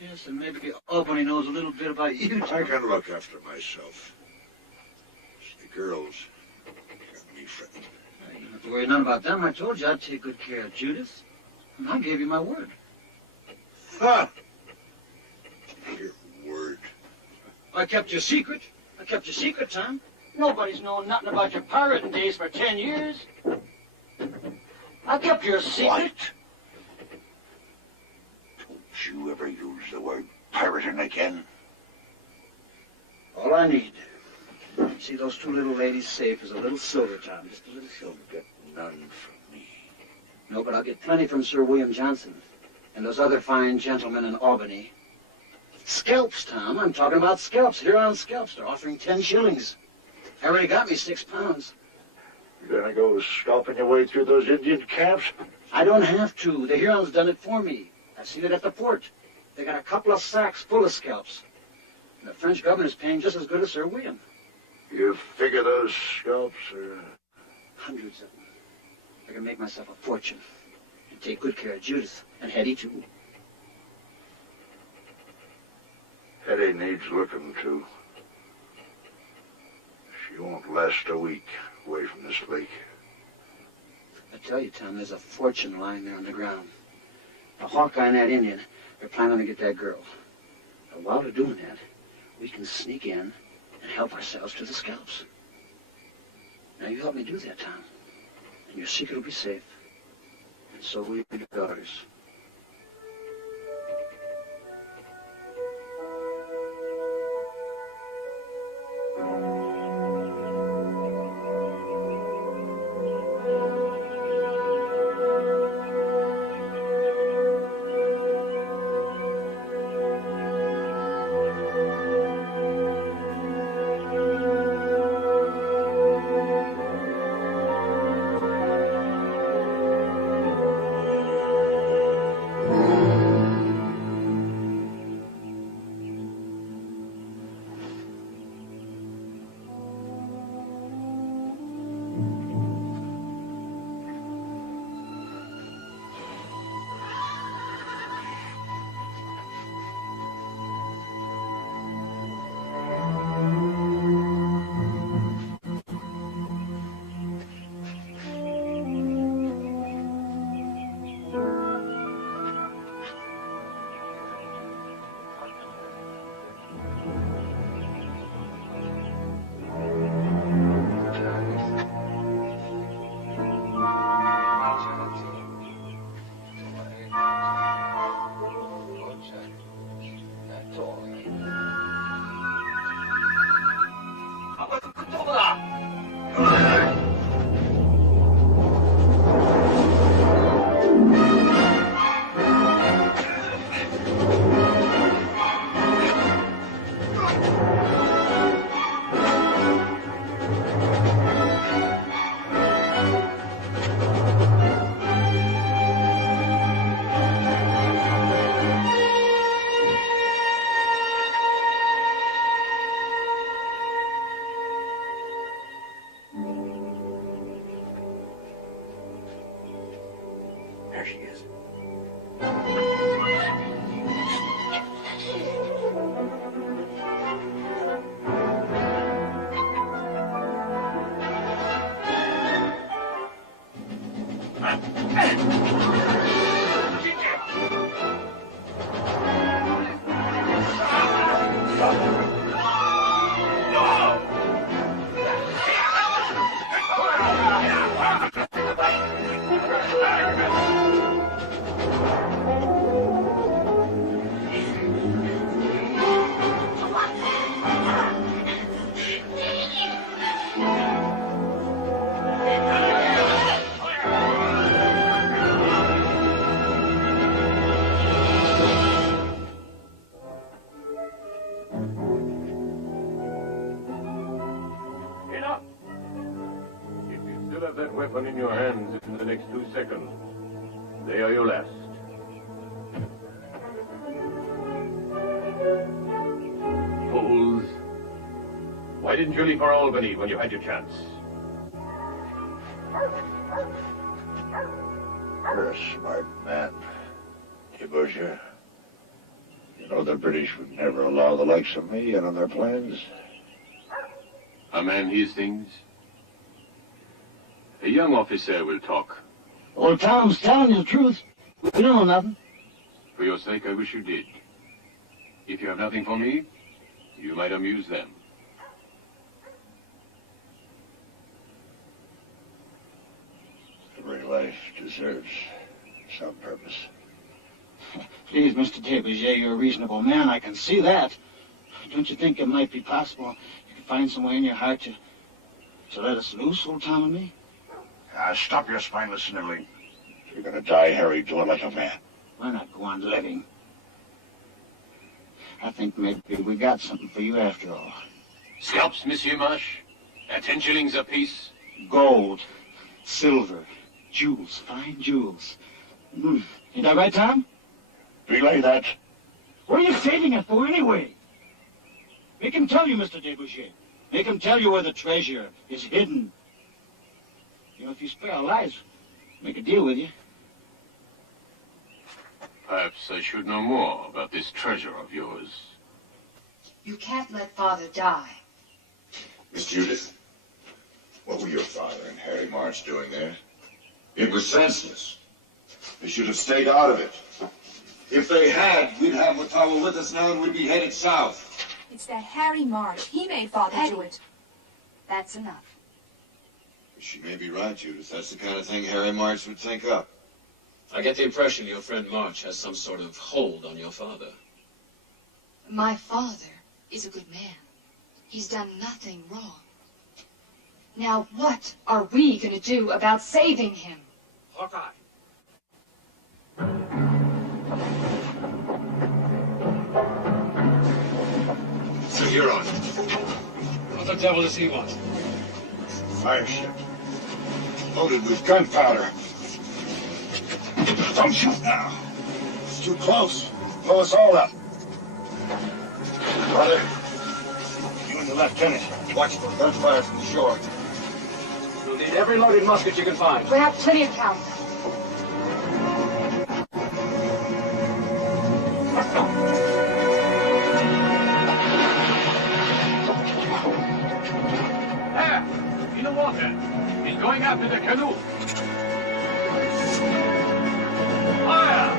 Yes, and maybe Albany knows a little bit about you, too. I can look after myself. The girls got me fretting. You don't have to worry none about them. I told you I'd take good care of Judith. And I gave you my word. Ha! Your word. I kept your secret. I kept your secret, Tom. Nobody's known nothing about your pirating days for 10 years. I kept your secret. What? Don't you ever use the word pirating again? All I need. See those two little ladies safe is a little silver, Tom. Just a little silver. Get none from me. No, but I'll get plenty from Sir William Johnson and those other fine gentlemen in Albany. Scalps, Tom. I'm talking about scalps. Huron scalps. They're offering 10 shillings. I already got me 6 pounds. You're gonna go scalping your way through those Indian camps? I don't have to. The Hurons done it for me. I've seen it at the port. They got a couple of sacks full of scalps. And the French government's paying just as good as Sir William. You figure those scalps are... Hundreds of them. I can make myself a fortune. And take good care of Judith. And Hetty, too. Hetty needs looking to. She won't last a week away from this lake. I tell you, Tom, there's a fortune lying there on the ground. The Hawkeye and that Indian, they're planning to get that girl. But while they're doing that, we can sneak in and help ourselves to the scalps. Now, you help me do that, Tom, and your secret will be safe. And so will your daughters. There she is. Have that weapon in your hands in the next 2 seconds. They are your last. Fools. Why didn't you leave for Albany when you had your chance? You're a smart man, Busher. You know the British would never allow the likes of me in on their plans. A man hears things. A young officer will talk. Old Tom's telling you the truth. We don't know nothing. For your sake, I wish you did. If you have nothing for me, you might amuse them. Every life deserves some purpose. Please, Mr. Deerslayer, you're a reasonable man. I can see that. Don't you think it might be possible you could find some way in your heart to let us loose, old Tom and me? Stop your spineless sniveling. If you're gonna die, Harry, do it like a man. Why not go on living? I think maybe we got something for you after all. Scalps, Monsieur Marsh? At 10 shillings apiece? Gold, silver, jewels, fine jewels. Ain't that right, Tom? Relay that. What are you saving it for anyway? Make him tell you, Mr. Deerslayer. Make him tell you where the treasure is hidden. You know, if you spare our lives, make a deal with you. Perhaps I should know more about this treasure of yours. You can't let Father die. Miss Judith, what were your father and Harry March doing there? It was senseless. They should have stayed out of it. If they had, we'd have Watauga with us now and we'd be headed south. It's that Harry March. He made Father do it. That's enough. She may be right, Judith. That's the kind of thing Harry March would think up. I get the impression your friend March has some sort of hold on your father. My father is a good man. He's done nothing wrong. Now what are we going to do about saving him? Hawkeye. It's a Huron. What the devil does he want? Fire ship. Loaded with gunpowder. Don't shoot now. It's too close. Blow us all up. Brother, you and the lieutenant, watch for gunfire from the shore. You'll need every loaded musket you can find. We have plenty of powder. There! In the water. He's going after the canoe. Fire!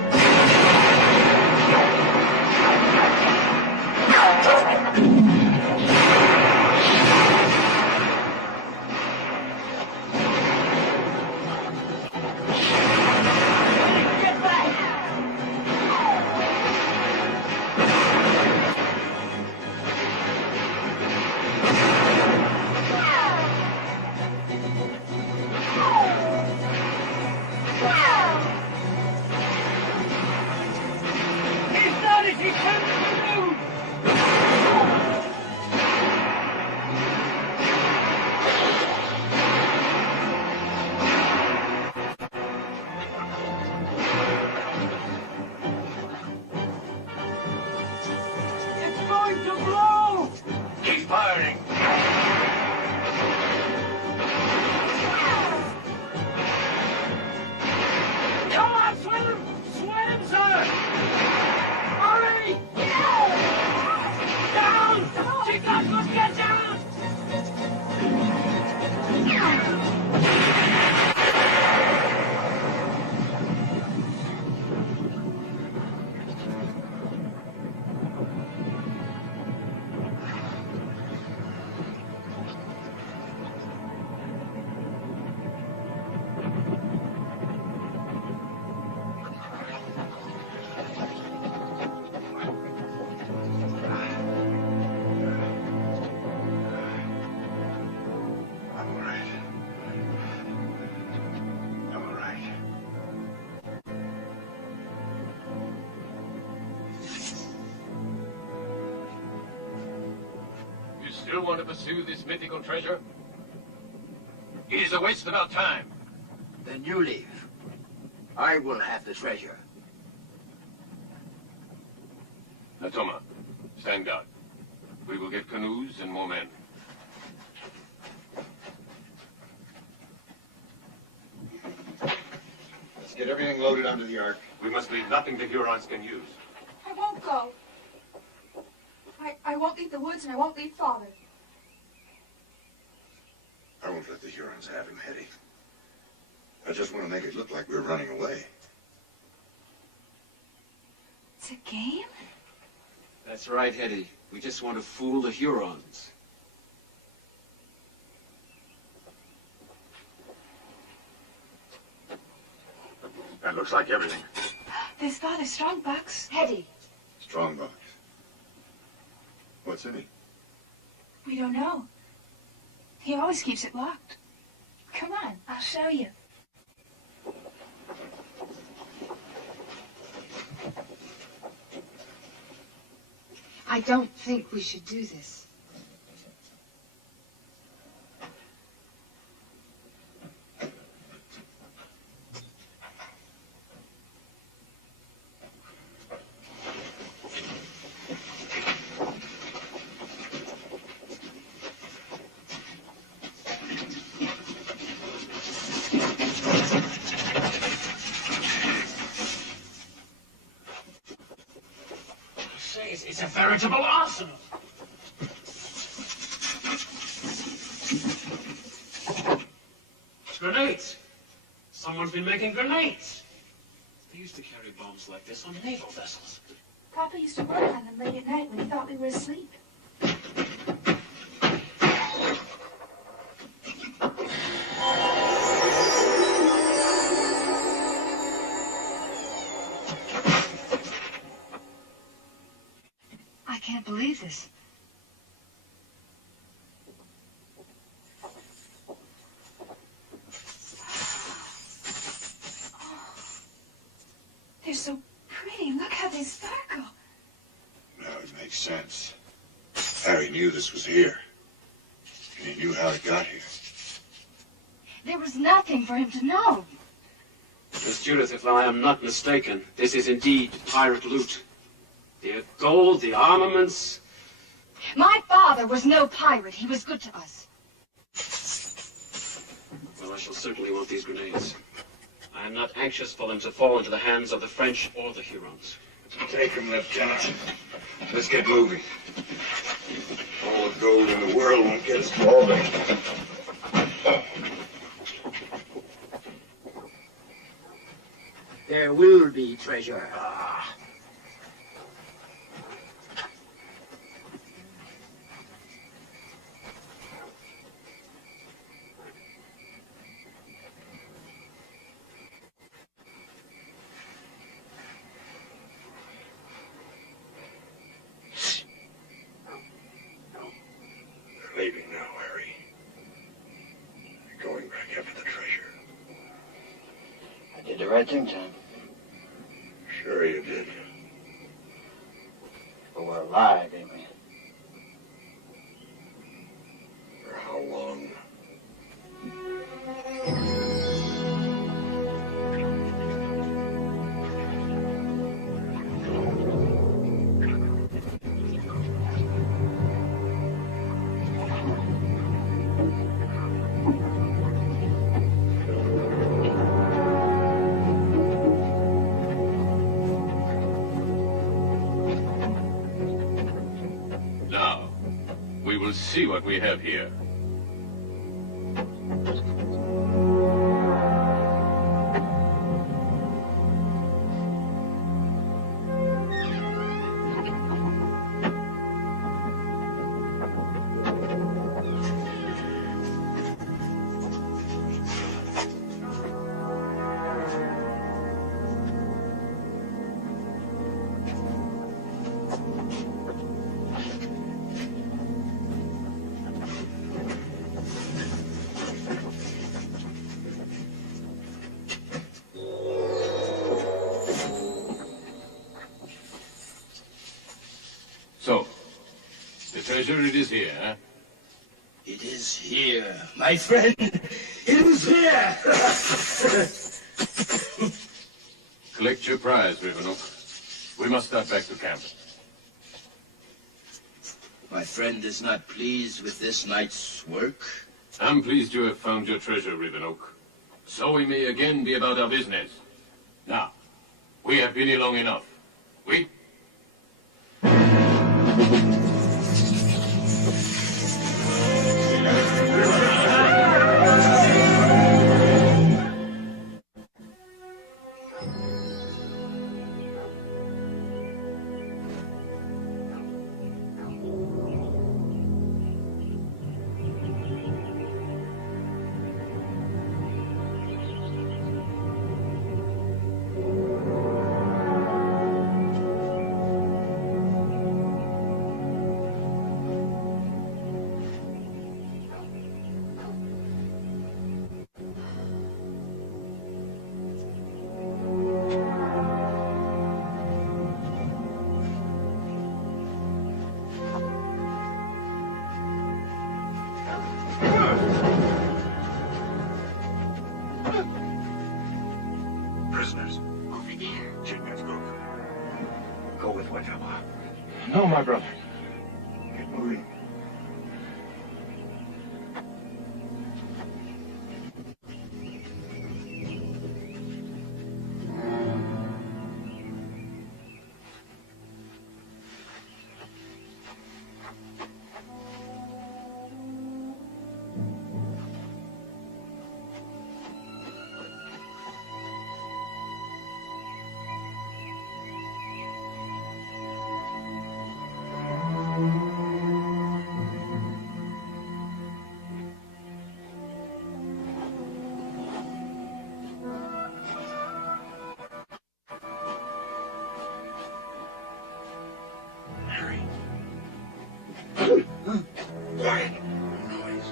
Still want to pursue this mythical treasure? It is a waste of our time. Then you leave. I will have the treasure. Natoma, stand guard. We will get canoes and more men. Let's get everything loaded onto the ark. We must leave nothing the Hurons can use. I won't go. I won't leave the woods, and I won't leave Father. I won't let the Hurons have him, Hetty. I just want to make it look like we're running away. It's a game? That's right, Hetty. We just want to fool the Hurons. That looks like everything. There's Father's strongbox. Hetty. Strongbox. What's in it? We don't know. He always keeps it locked. Come on, I'll show you. I don't think we should do this. It's a veritable arsenal. Grenades. Someone's been making grenades. They used to carry bombs like this on naval vessels. Papa used to work on them late at night when he thought we were asleep. I can't believe this. They're so pretty. Look how they sparkle. Now it makes sense. Harry knew this was here. And he knew how it got here. There was nothing for him to know. Miss Judith, if I am not mistaken, this is indeed pirate loot. The gold, the armaments. My father was no pirate. He was good to us. Well, I shall certainly want these grenades. I am not anxious for them to fall into the hands of the French or the Hurons. Take them, Lieutenant. Let's get moving. All the gold in the world won't get us to Albany. There will be treasure. Leaving now, Harry. Going back after the treasure. I did the right thing, Tom. Sure you did. But we're alive, ain't we? For how long? Now, we will see what we have here. So, the treasure, it is here, huh? It is here, my friend. Collect your prize, Rivenoak. We must start back to camp. My friend is not pleased with this night's work. I'm pleased you have found your treasure, Rivenoak. So we may again be about our business. Now, we have been here long enough. We... Prisoners. Over there. Chingachgook. Go with Watama. No, my brother. Get moving. Quiet. Noise.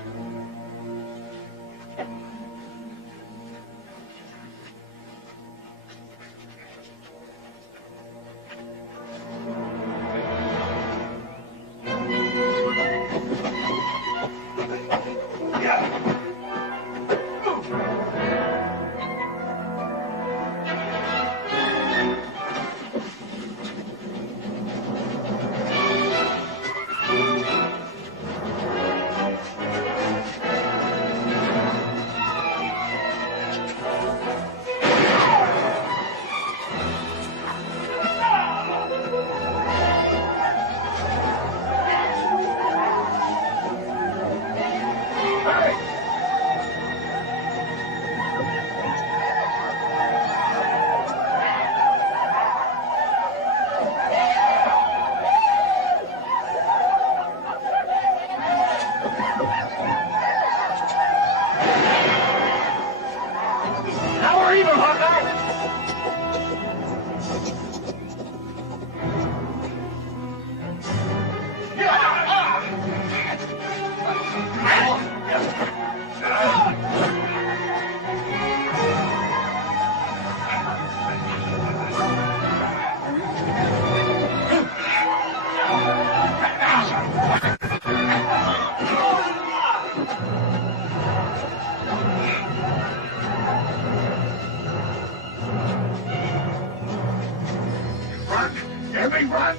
Every run!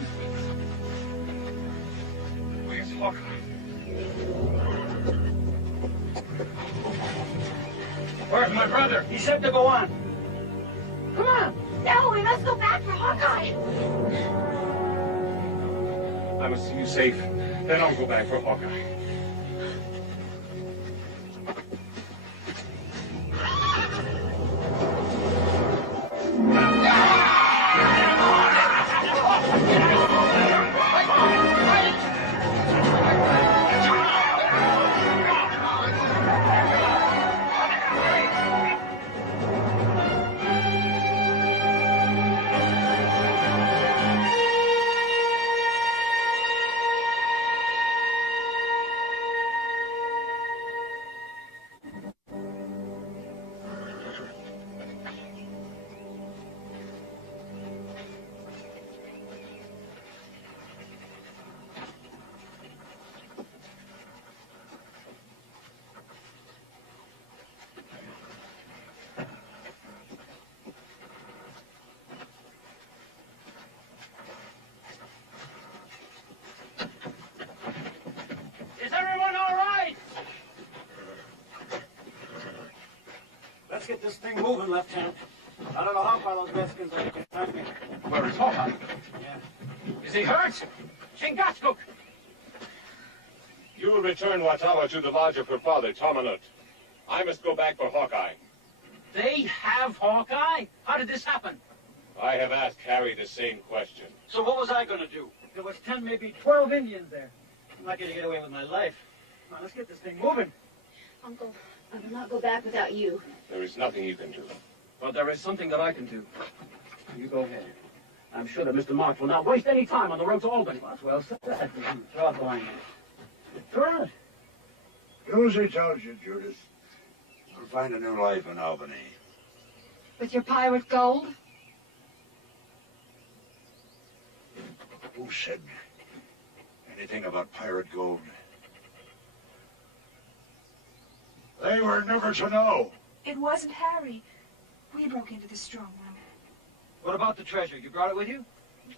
Where's Hawkeye? Where's my brother? He said to go on. Come on! No, we must go back for Hawkeye! I must see you safe. Then I'll go back for Hawkeye. Let's get this thing moving, Lieutenant. I don't know how far those Redskins are going to find me. Where is Hawkeye? Yeah. Is he hurt? Chingachgook! You will return Watawa to the lodge of her father, Tomanut. I must go back for Hawkeye. They have Hawkeye? How did this happen? I have asked Harry the same question. So what was I going to do? There was 10, maybe 12 Indians there. I'm not going to get away with my life. Come on, let's get this thing moving. Uncle, I will not go back without you. There is nothing you can do. But there is something that I can do. You go ahead. I'm sure that Mr. March will not waste any time on the road to Albany. That's well said. Throw out the line. Throw it. Do as he tells you, Judith. You'll find a new life in Albany. With your pirate gold? Who said anything about pirate gold? They were never to know. It wasn't Harry. We broke into the strong room. What about the treasure? You brought it with you?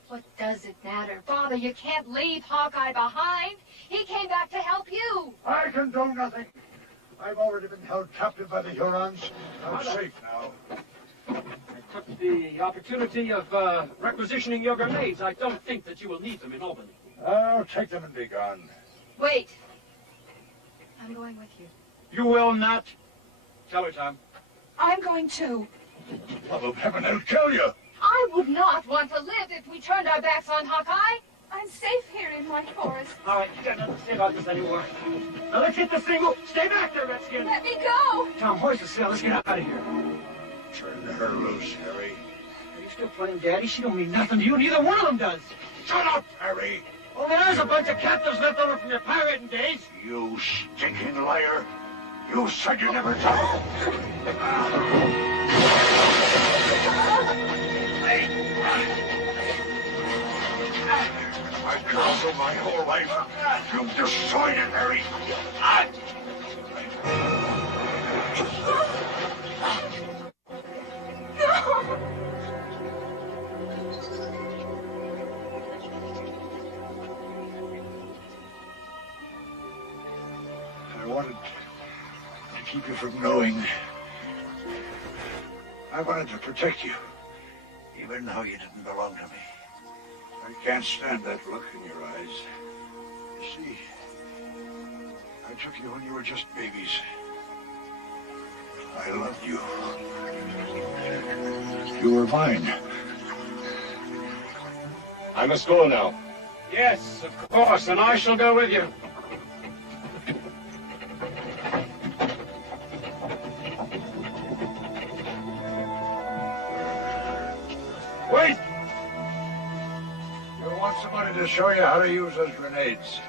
What does it matter? Father, you can't leave Hawkeye behind. He came back to help you. I can do nothing. I've already been held captive by the Hurons. I'm safe now. I took the opportunity of requisitioning your grenades. I don't think that you will need them in Albany. I'll take them and be gone. Wait. I'm going with you. You will not. Tell her, Tom. I'm going too. Love of heaven, I'll kill you. I would not want to live if we turned our backs on Hawkeye. I'm safe here in my forest. All right, you got nothing to say about this anymore. Now let's hit this thing. Stay back there, Redskin. Let me go. Tom, hoist the sail. Let's get out of here. Turn her loose, Harry. Are you still playing Daddy? She don't mean nothing to you. Neither one of them does. Shut up, Harry. Oh, there's a bunch of captives left over from your pirating days. You stinking liar. You said you never told. I've gone through my whole life. You've destroyed it, Harry. I wanted to keep you from knowing. I wanted to protect you, even though you didn't belong to me. I can't stand that look in your eyes. You see, I took you when you were just babies. I loved you. You were mine. I must go now. Yes, of course, and I shall go with you. Wait! You want somebody to show you how to use those grenades.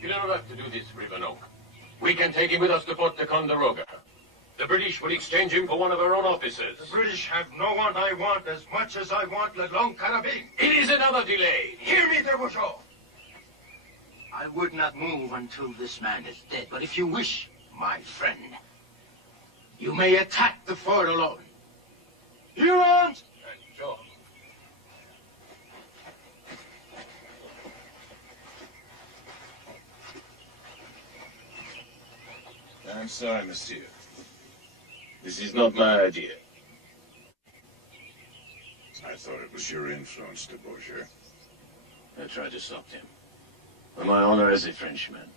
You don't have to do this, Rivenoak. We can take him with us to Fort Ticonderoga. The British will exchange him for one of our own officers. The British have no one I want as much as I want Le Long Carabine. It is another delay. Hear me, de Bourgeois. I would not move until this man is dead. But if you wish, my friend, you may attack the fort alone. Hurons! And John. I'm sorry, monsieur. This is not my idea. I thought it was your influence, de Bourgeois. I tried to stop him. On my honor as a Frenchman.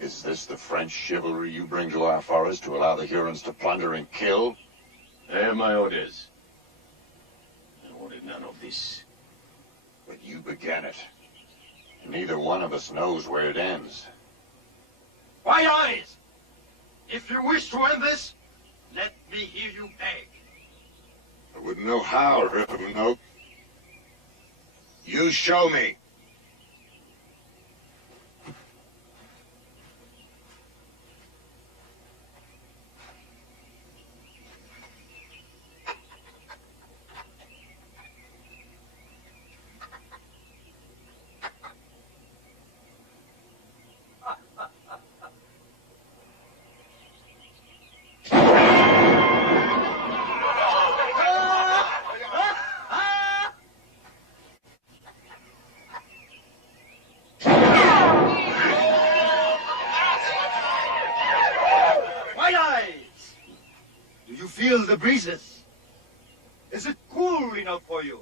Is this the French chivalry you bring to our forest to allow the Hurons to plunder and kill? I have my orders. I wanted none of this. But you began it. Neither one of us knows where it ends. My eyes! If you wish to end this, let me hear you beg. I wouldn't know how, Rivenoak. You show me. you feel the breezes? Is it cool enough for you?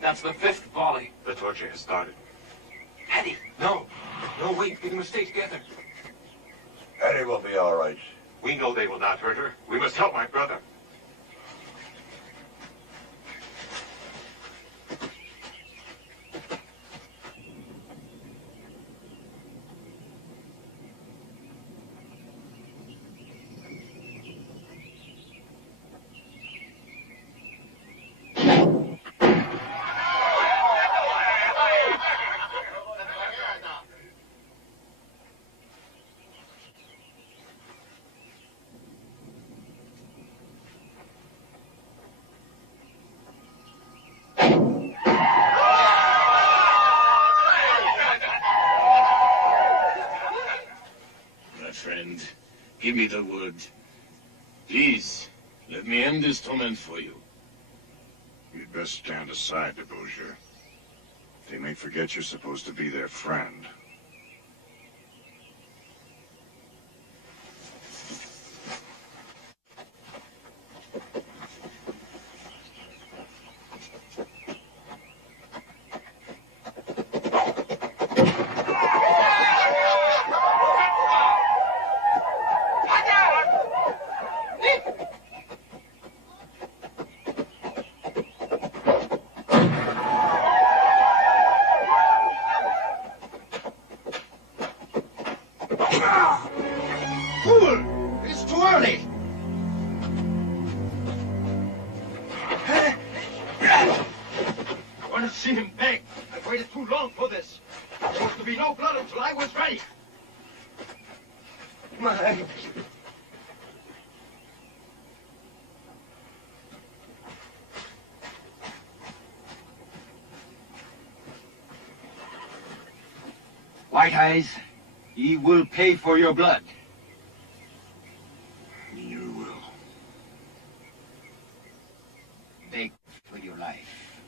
That's the 5th volley. The torture has started. Hetty! No! No, wait. We must stay together. Hetty will be all right. We know they will not hurt her. We must help my brother. Give me the word. Please, let me end this torment for you. You'd best stand aside, de Beaujeu. They may forget you're supposed to be their friend. White Eyes, he will pay for your blood. You will. Beg for your life.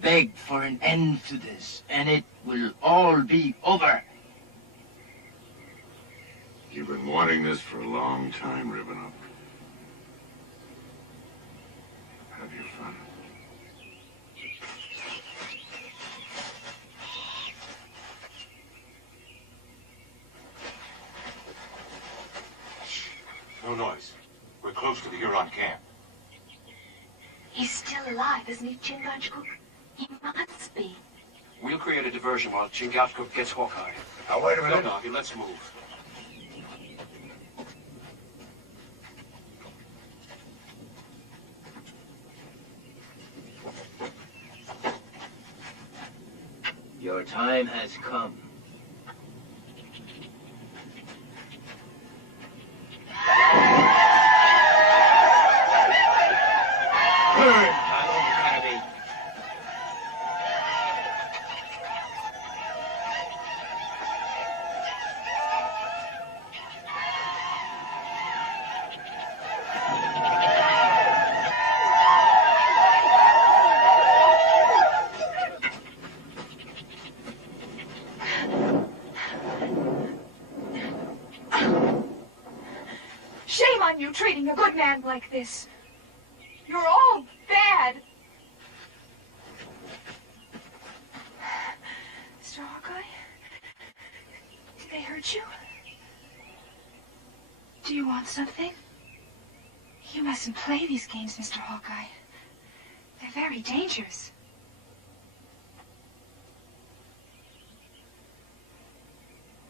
Beg for an end to this, and it will all be over. You've been wanting this for a long time, Ribbon. Have your fun. No noise. We're close to the Huron camp. He's still alive, isn't he, Chingachgook? He must be. We'll create a diversion while Chingachgook gets Hawkeye. Now, wait a minute. No, let's move. Your time has come. Shame on you treating a good man like this. You're all bad. Mr. Hawkeye? Did they hurt you? Do you want something? You mustn't play these games, Mr. Hawkeye. They're very dangerous.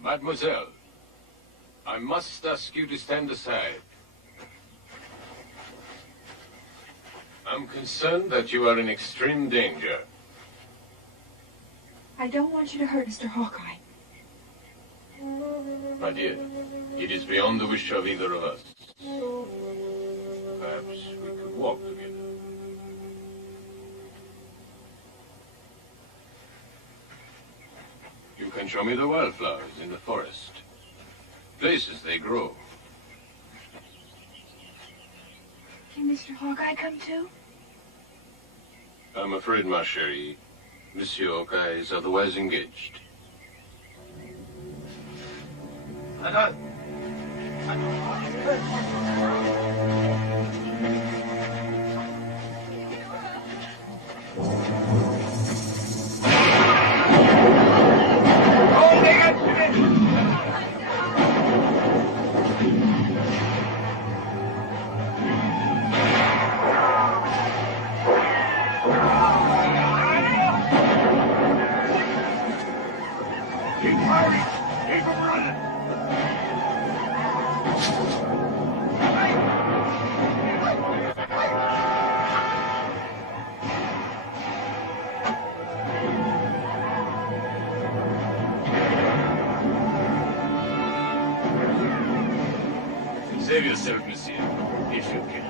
Mademoiselle, I must ask you to stand aside. I'm concerned that you are in extreme danger. I don't want you to hurt Mr. Hawkeye. My dear, it is beyond the wish of either of us. Perhaps we could walk together. You can show me the wildflowers in the forest. Places they grow. Can Mr. Hawkeye come too? I'm afraid, ma chérie, Monsieur Hawkeye is otherwise engaged. Save yourself, monsieur, if you can.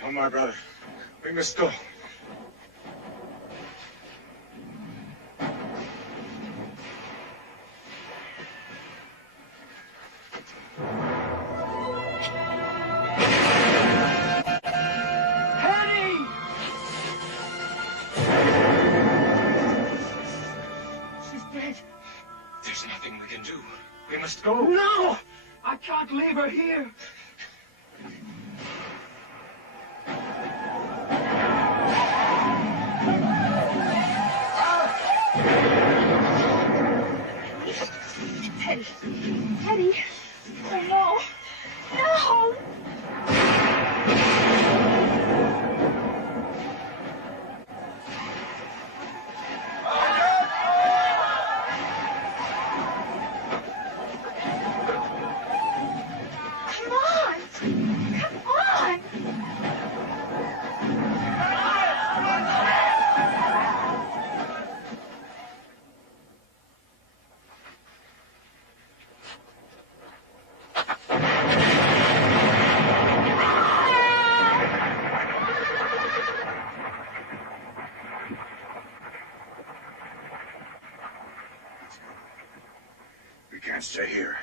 Come, my brother. We must go. Hetty! She's dead. There's nothing we can do. We must go. No! I can't leave her here. Hetty. Hetty. Oh, no. No! Come on! Come on! We can't stay here.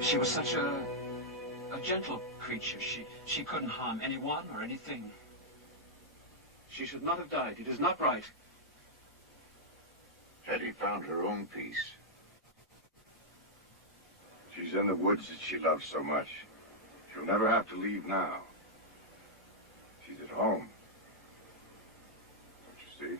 She was such a gentle creature. She couldn't harm anyone or anything. She should not have died. It is not right. Hetty found her own peace. She's in the woods that she loves so much. She'll never have to leave now. She's at home. Don't you see?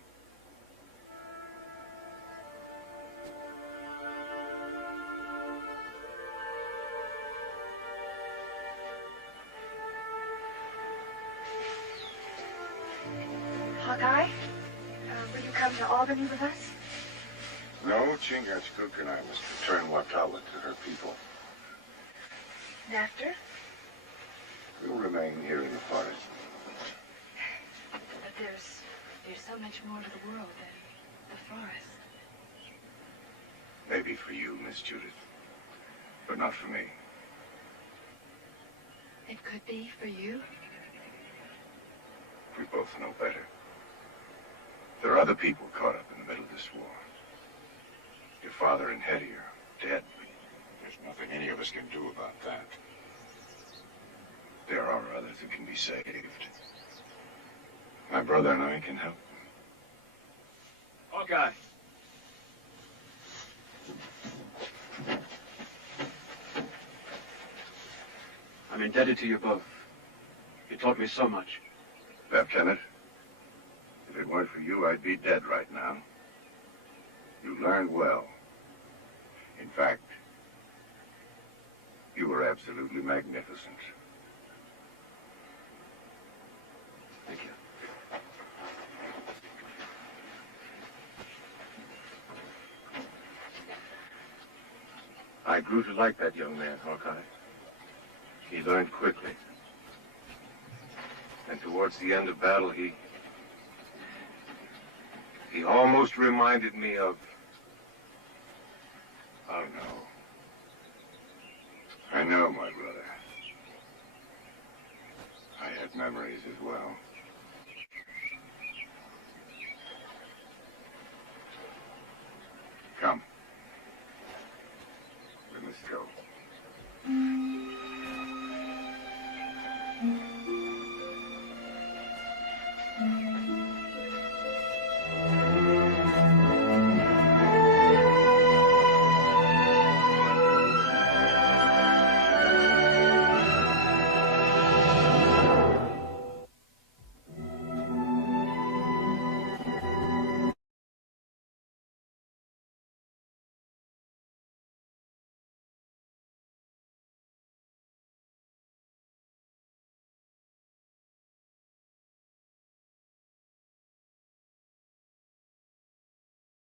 Hawkeye? Will you come to Albany with us? No, Chingachgook and I must return Watawa to her people. And after? We'll remain here in the forest. But there's so much more to the world than the forest. Maybe for you, Miss Judith, but not for me. It could be for you? We both know better. There are other people caught up in the middle of this war. Your father and Hetty are dead. There's nothing any of us can do about that. There are others who can be saved. My brother and I can help. Hawkeye. I'm indebted to you both. You taught me so much. Lieutenant, if it weren't for you, I'd be dead right now. You learned well. In fact, you were absolutely magnificent. Thank you. I grew to like that young man, Hawkeye. He learned quickly. And towards the end of battle, he almost reminded me of... Oh, no. I know, my brother. I had memories as well. Come. We must go.